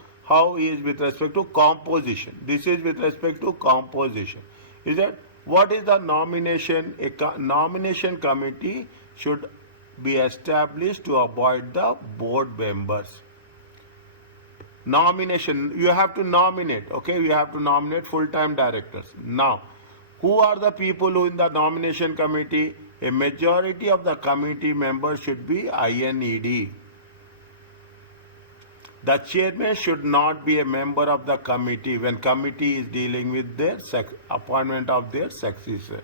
is with respect to composition. This is with respect to composition. Is that what is the nomination? A nomination committee should be established to avoid the board members. Nomination, you have to nominate, okay, you have to nominate full-time directors. Now, who are the people who in the nomination committee? A majority of the committee members should be INED. The chairman should not be a member of the committee when committee is dealing with their appointment of their successor.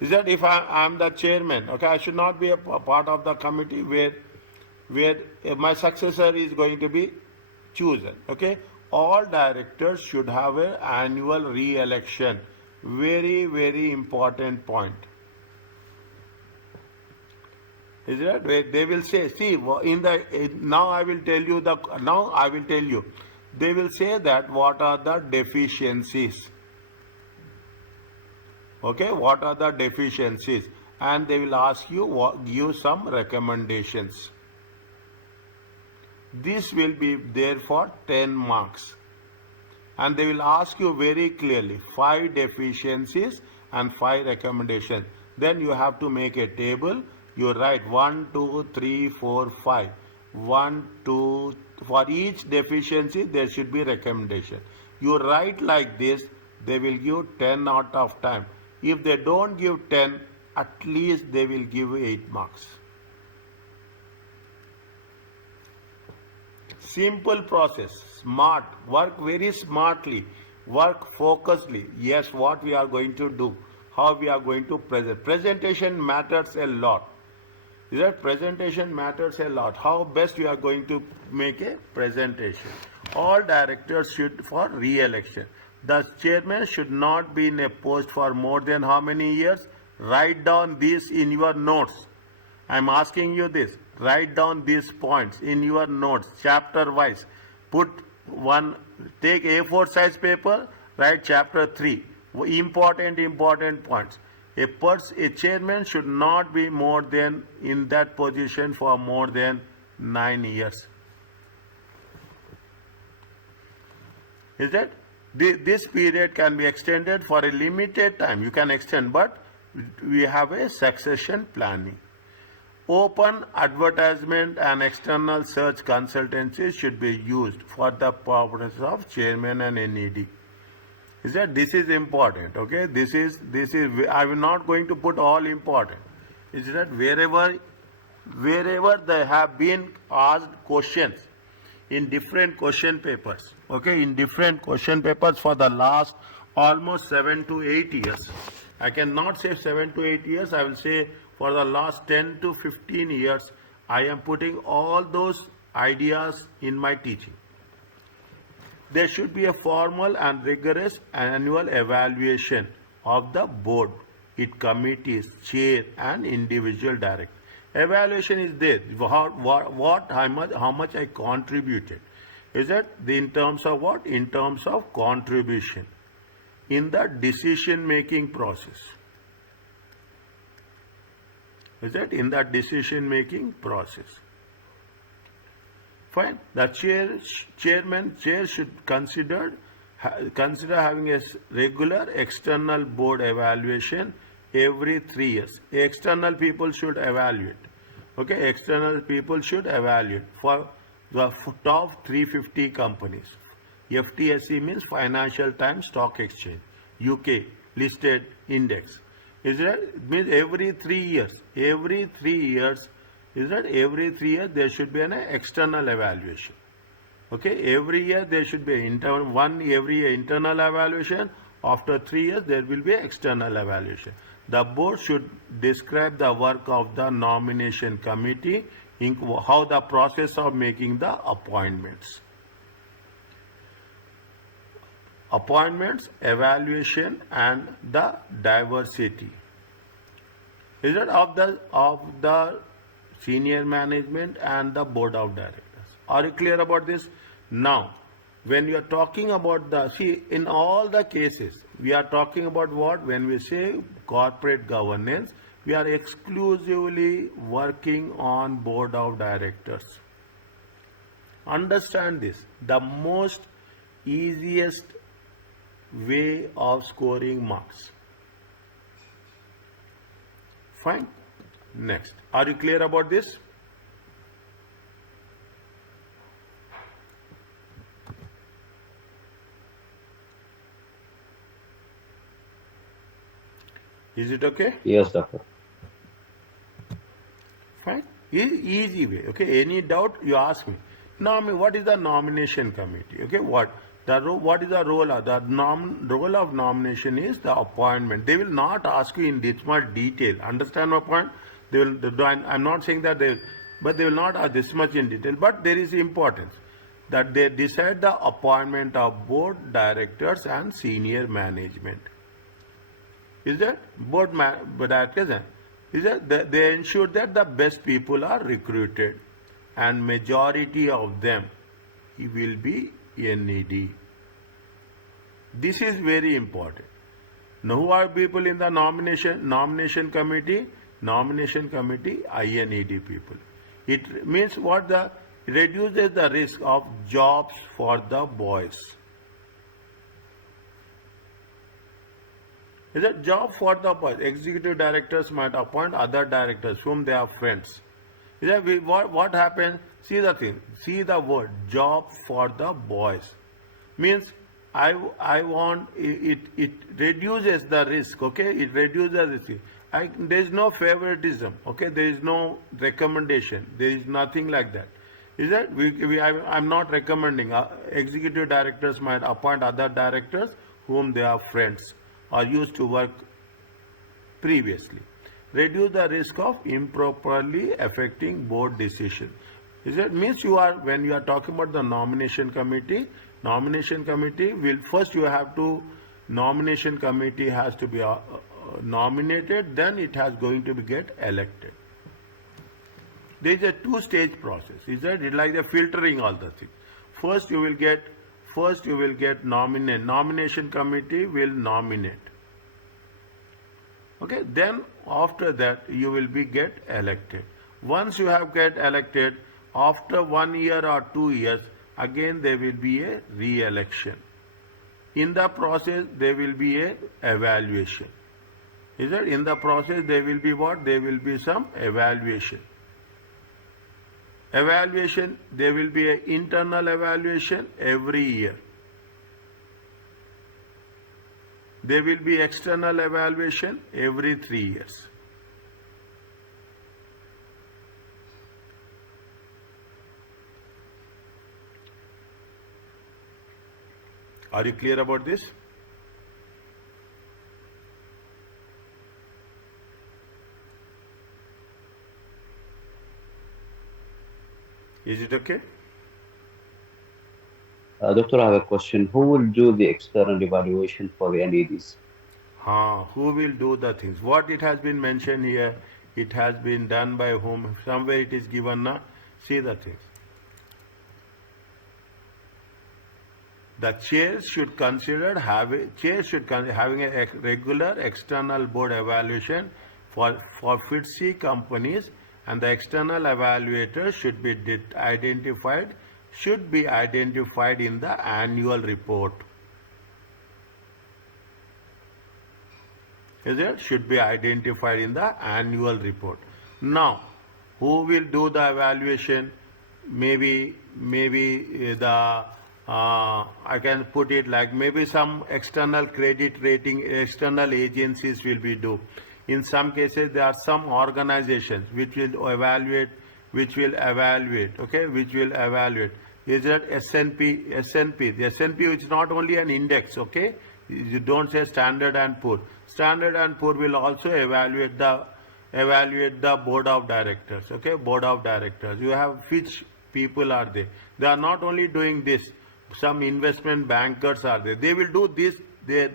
Is that if I am the chairman, okay, I should not be a part of the committee where my successor is going to be chosen. Okay, all directors should have an annual re-election. Very, very important point. Is that they will say, see, now I will tell you they will say that what are the deficiencies. Okay, what are the deficiencies? And they will ask you, give some recommendations. This will be there for 10 marks. And they will ask you very clearly 5 deficiencies and 5 recommendations. Then you have to make a table. You write 1, 2, 3, 4, 5. 1, 2, for each deficiency there should be recommendation. You write like this, they will give 10 out of 10. If they don't give 10, at least they will give 8 marks. Simple process, smart, work very smartly, work focusedly. Yes, what we are going to do, how we are going to present. Presentation matters a lot. That presentation matters a lot. How best we are going to make a presentation. All directors should for re-election. The chairman should not be in a post for more than how many years? Write down this in your notes. I am asking you this. Write down these points in your notes, chapter wise. Take A4 size paper, write chapter 3. Important points. A chairman should not be more than in that position for more than 9 years. Is that? This period can be extended for a limited time. You can extend, but we have a succession planning. Open advertisement and external search consultancy should be used for the purpose of chairman and NED. Is that this is important? Okay, this is. I am not going to put all important. Is that wherever they have been asked questions in different question papers. Okay, in different question papers for the last almost 7 to 8 years. I cannot say 7 to 8 years. I will say for the last 10 to 15 years, I am putting all those ideas in my teaching. There should be a formal and rigorous annual evaluation of the board, its committees, chair and individual director. Evaluation is there. How much I contributed. Is that in terms of what? In terms of contribution in the decision making process. Is that in the decision making process? Fine. The chair should consider having a regular external board evaluation every 3 years. External people should evaluate. Okay, external people should evaluate for the top 350 companies. FTSE means Financial Times Stock Exchange, UK listed index. Is that it means every 3 years? Every 3 years, is that every 3 years there should be an external evaluation. Okay, every year there should be every year internal evaluation. After 3 years, there will be external evaluation. The board should describe the work of the nomination committee, how the process of making the appointments. Appointments, evaluation, and the diversity. Is it of the senior management and the board of directors? Are you clear about this? Now, when you are talking about in all the cases, we are talking about what? When we say corporate governance, we are exclusively working on board of directors. Understand this. The most easiest way of scoring marks. Fine. Next. Are you clear about this? Is it okay? Yes, doctor. Fine. Easy way. Okay. Any doubt, you ask me. Now, what is the nomination committee? Okay. What is the role? Role of nomination is the appointment. They will not ask you in this much detail. Understand my point? I'm not saying that but they will not ask this much in detail. But there is importance that they decide the appointment of board directors and senior management. Is that board directors? Is that they ensure that the best people are recruited, and majority of them will be NED. This is very important. Now, who are people in the nomination committee? Nomination committee, INED people. It means what? Reduces the risk of jobs for the boys. Is a job for the boys. Executive directors might appoint other directors whom they are friends. Is that what happens? See the thing. See the word job for the boys. Means I want it reduces the risk. Okay, it reduces the risk. There is no favoritism. Okay, there is no recommendation. There is nothing like that. Is that I'm not recommending. Executive directors might appoint other directors whom they are friends or used to work previously. Reduce the risk of improperly affecting board decision. Is that means when you are talking about the nomination committee will first nomination committee has to be nominated, then it has going to be get elected. There is a two-stage process. Is that it like the filtering all the things? First you will get nominate. Nomination committee will nominate. Okay, then after that you will get elected. Once you have get elected, after 1 year or 2 years, again there will be a re-election. In the process, there will be a evaluation. Is that in the process there will be what? There will be some evaluation. Evaluation, there will be an internal evaluation every year. There will be external evaluation every 3 years. Are you clear about this? Is it okay? Doctor, I have a question. Who will do the external evaluation for the NEDs? Who will do the things? What it has been mentioned here, it has been done by whom? Somewhere it is given now. See the things. The chair should consider having a regular external board evaluation for FTSE companies, and the external evaluator should be identified in the annual report. Is it? Should be identified in the annual report. Now, who will do the evaluation? Maybe the I can put it like maybe some external credit rating, external agencies will be do. In some cases, there are some organizations which will evaluate, okay, which will evaluate. Is that S&P? The S&P is not only an index, okay? You don't say Standard and Poor. Standard and Poor will also evaluate the board of directors, okay? Board of directors. You have which people are they? They are not only doing this. Some investment bankers are there. They will do this. They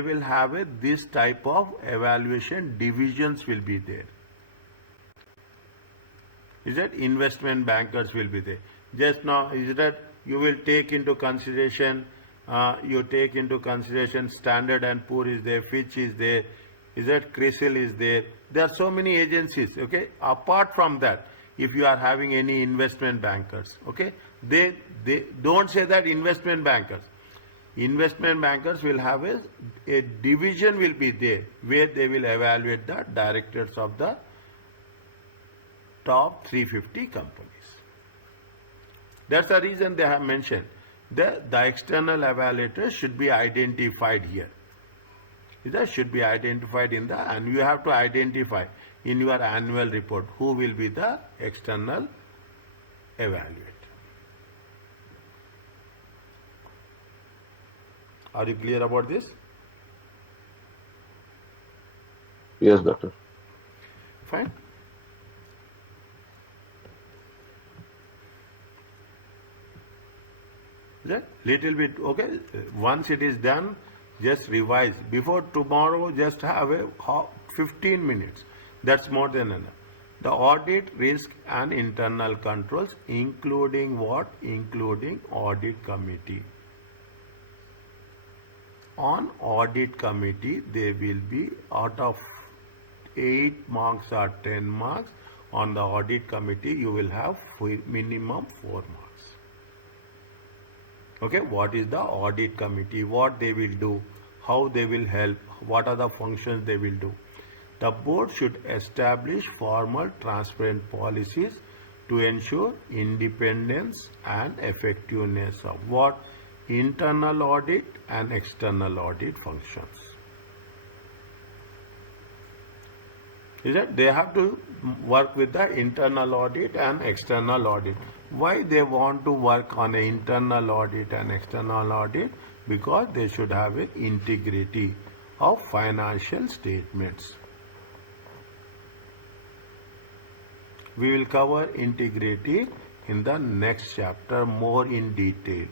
will have this type of evaluation divisions will be there. Is that investment bankers will be there. Just now, is that you will take into consideration, Standard and Poor is there, Fitch is there, is that CRISIL is there. There are so many agencies, okay. Apart from that, if you are having any investment bankers, okay, they don't say that investment bankers. Investment bankers will have a division will be there where they will evaluate the directors of the top 350 companies. That's the reason they have mentioned the external evaluators should be identified here. That should be identified in and you have to identify in your annual report who will be the external evaluator. Are you clear about this? Yes, doctor. Fine. That little bit, okay. Once it is done, just revise. Before tomorrow, just have a 15 minutes. That's more than enough. The audit, risk and internal controls, including what? Including audit committee. On audit committee, there will be out of 8 marks or 10 marks. On the audit committee, you will have minimum 4 marks. Okay, what is the audit committee? What they will do? How they will help? What are the functions they will do? The board should establish formal, transparent policies to ensure independence and effectiveness of what? Internal audit and external audit functions. Is that they have to work with the internal audit and external audit. Why they want to work on an internal audit and external audit? Because they should have an integrity of financial statements. We will cover integrity in the next chapter more in detail.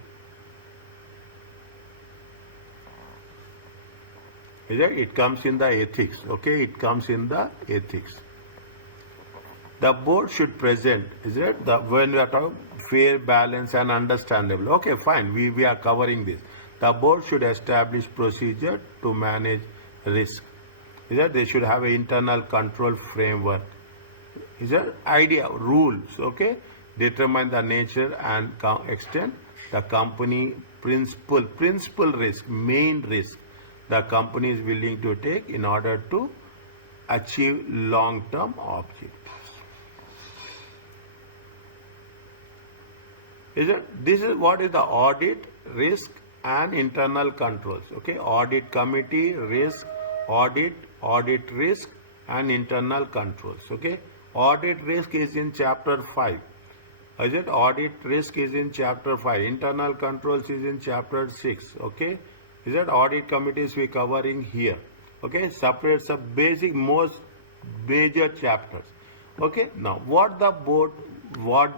It comes in the ethics, okay? It comes in the ethics. The board should present, when we are talking fair, balance and understandable. Okay, fine, we are covering this. The board should establish procedure to manage risk. They should have an internal control framework. Idea, rules, okay? Determine the nature and extent, the company principal risk, main risk the company is willing to take in order to achieve long-term objectives. This is what is the audit, risk and internal controls. Okay, audit committee, risk, audit risk and internal controls. Okay, audit risk is in chapter 5. Audit risk is in chapter 5. Internal controls is in chapter 6. Okay, audit committees we covering here. Okay, separates the basic most major chapters. Okay, now what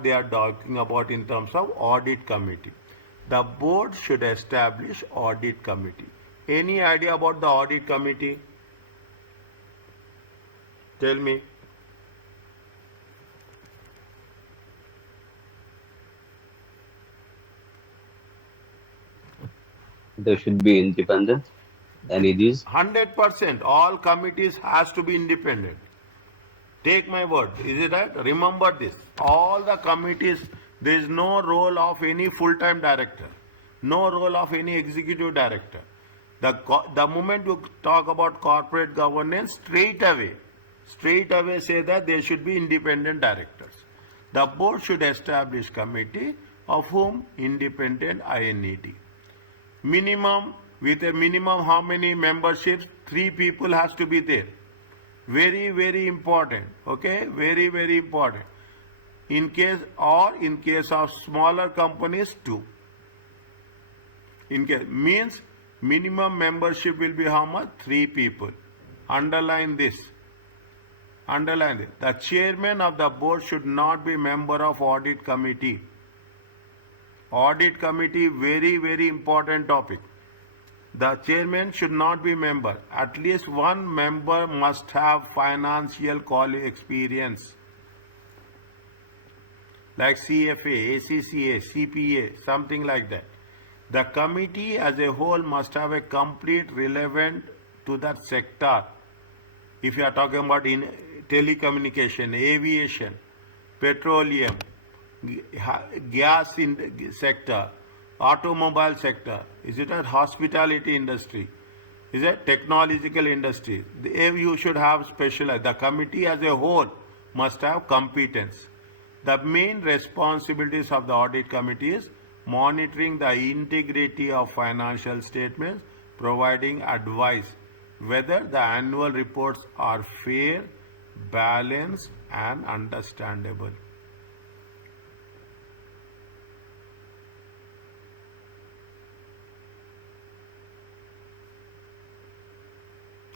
they are talking about in terms of audit committee. The board should establish audit committee. Any idea about the audit committee? Tell me. They should be independent. And it is 100%. All committees has to be independent. Take my word. Is it right? Remember this. All the committees, there is no role of any full-time director. No role of any executive director. The moment you talk about corporate governance, straight away say that there should be independent directors. The board should establish committee of whom independent INED. Minimum, with a minimum how many memberships? 3 people has to be there. Very, very important. Okay, very, very important. In case of smaller companies, 2. In case means minimum membership will be how much? 3 people. Underline this. Underline this. The chairman of the board should not be member of audit committee. Audit committee, very, very important topic. The chairman should not be member. At least one member must have financial experience. Like CFA, ACCA, CPA, something like that. The committee as a whole must have a complete relevant to that sector. If you are talking about in telecommunication, aviation, petroleum, gas sector, automobile sector, is it a hospitality industry, is it technological industry, you should have specialized. The committee as a whole must have competence. The main responsibilities of the audit committee is monitoring the integrity of financial statements, providing advice whether the annual reports are fair, balanced and understandable.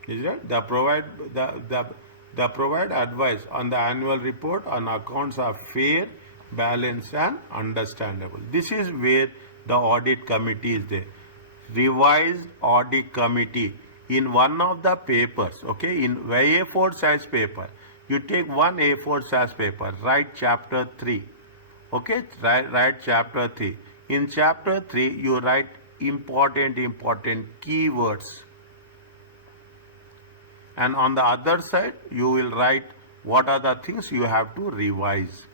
Is it? The provide advice on the annual report on accounts are fair, balanced and understandable. This is where the audit committee is there. Revised audit committee in one of the papers, okay, in A4 size paper, you take one A4 size paper, write chapter 3, okay, write chapter 3. In chapter 3, you write important keywords. And on the other side, you will write what are the things you have to revise.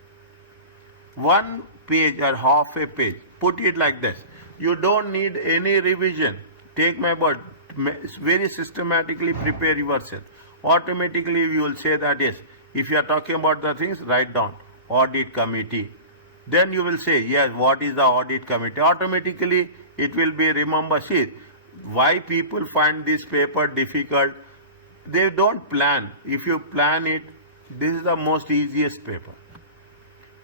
1 page or half a page, put it like this. You don't need any revision. Take my word, very systematically prepare yourself. Automatically you will say that yes, if you are talking about the things, write down audit committee. Then you will say, yes, what is the audit committee? Automatically it will be remember. See, why people find this paper difficult? They don't plan. If you plan it, this is the most easiest paper.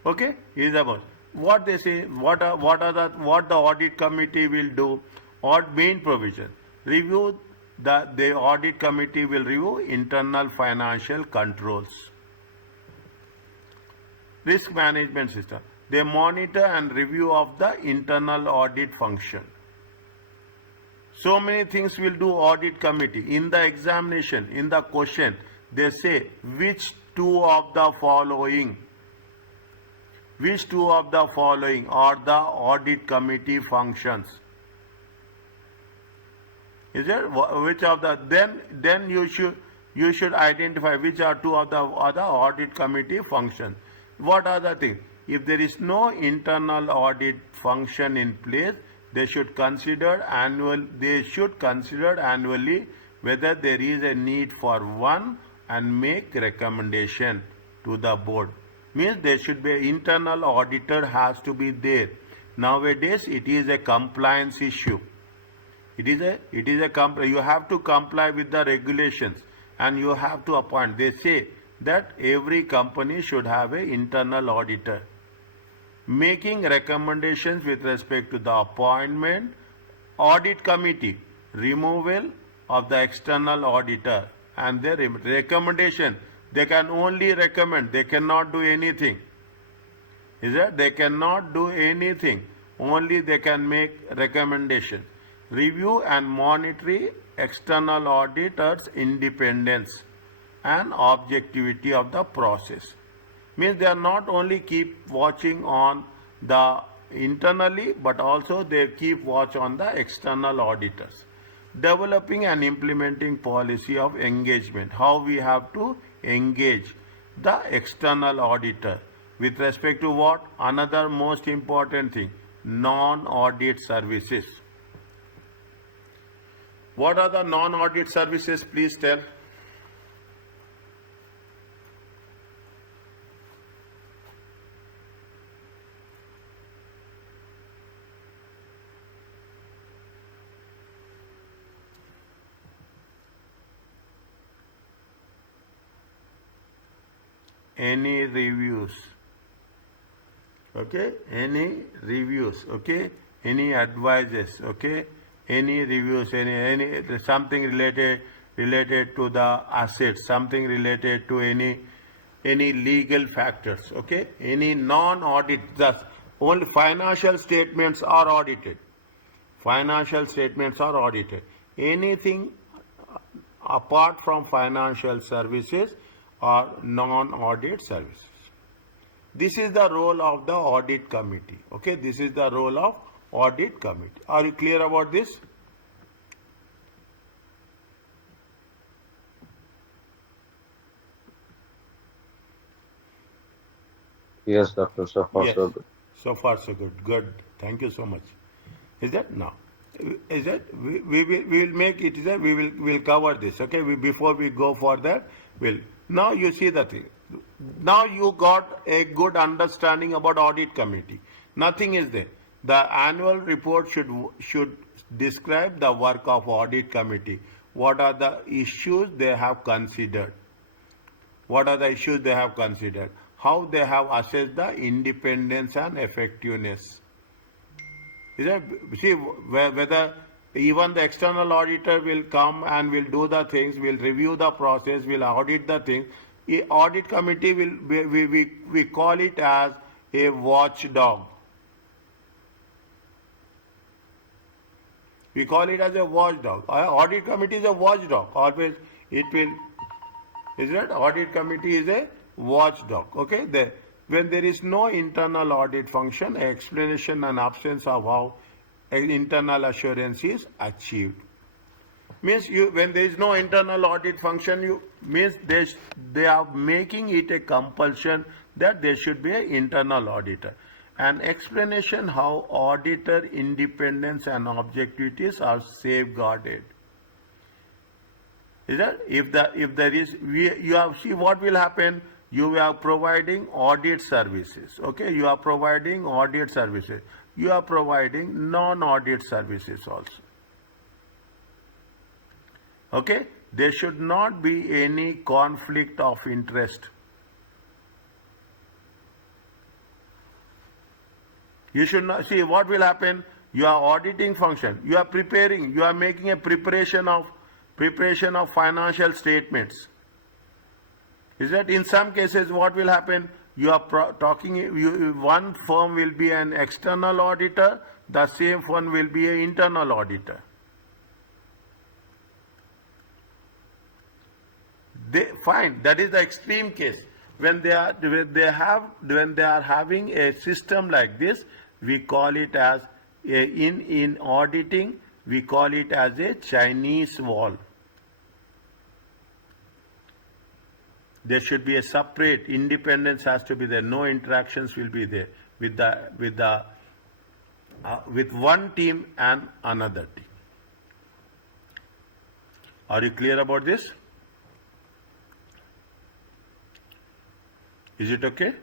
Okay, is about what they say. What the audit committee will do? Or main provision. Review the audit committee will review internal financial controls. Risk management system. They monitor and review of the internal audit function. So many things will do audit committee. In the examination, in the question, they say which two of the following are the audit committee functions. Is it which of the then you should identify which are two of the other audit committee functions. What are the things? If there is no internal audit function in place, they should consider annually whether there is a need for one and make recommendation to the board. Means there should be an internal auditor has to be there. Nowadays it is a compliance issue. It is a you have to comply with the regulations and you have to appoint. They say that every company should have an internal auditor. Making recommendations with respect to the appointment, audit committee, removal of the external auditor and their recommendation. They can only recommend, they cannot do anything. Is that? They cannot do anything. Only they can make recommendation. Review and monitor external auditors' independence and objectivity of the process. Means they are not only keep watching on the internally, but also they keep watch on the external auditors. Developing and implementing policy of engagement. How we have to engage the external auditor with respect to what? Another most important thing, non-audit services. What are the non-audit services? Please tell. any reviews, okay, any reviews, okay, any advices, okay, any reviews, any something related to the assets, something related to any legal factors, okay, any non-audit, thus only financial statements are audited. Financial statements are audited. Anything apart from financial services or non-audit services. This is the role of the audit committee. Okay, this is the role of audit committee. Are you clear about this? Yes, doctor. So far, Yes. so good. So far, so good. Good. Thank you so much. Is that now? Is that we will make it? Is that we'll cover this? Okay. Before we go for that, we'll now you see the thing. Now you got a good understanding about audit committee. Nothing is there. The annual report should describe the work of audit committee. What are the issues they have considered? What are the issues they have considered? How they have assessed the independence and effectiveness. Is that, see whether even the external auditor will come and will do the things, will review the process, will audit the things. Audit committee we call it as a watchdog. We call it as a watchdog. Audit committee is a watchdog. Always it will. Is that audit committee is a watchdog? Okay. When there is no internal audit function, explanation and absence of how internal assurance is achieved. Means when there is no internal audit function, means they are making it a compulsion that there should be an internal auditor. An explanation how auditor independence and objectivities are safeguarded. Is that if there is you have see what will happen? You are providing audit services. Okay, you are providing audit services. You are providing non-audit services also. Okay, there should not be any conflict of interest. You should not see what will happen. You are auditing function. You are preparing. You are making a preparation of financial statements. Is that in some cases what will happen? You are one firm will be an external auditor, the same one will be an internal auditor. Fine, that is the extreme case. When they are having a system like this, we call it as in auditing, we call it as a Chinese wall. There should be a separate independence has to be there. No interactions will be there with one team and another team. Are you clear about this? Is it okay?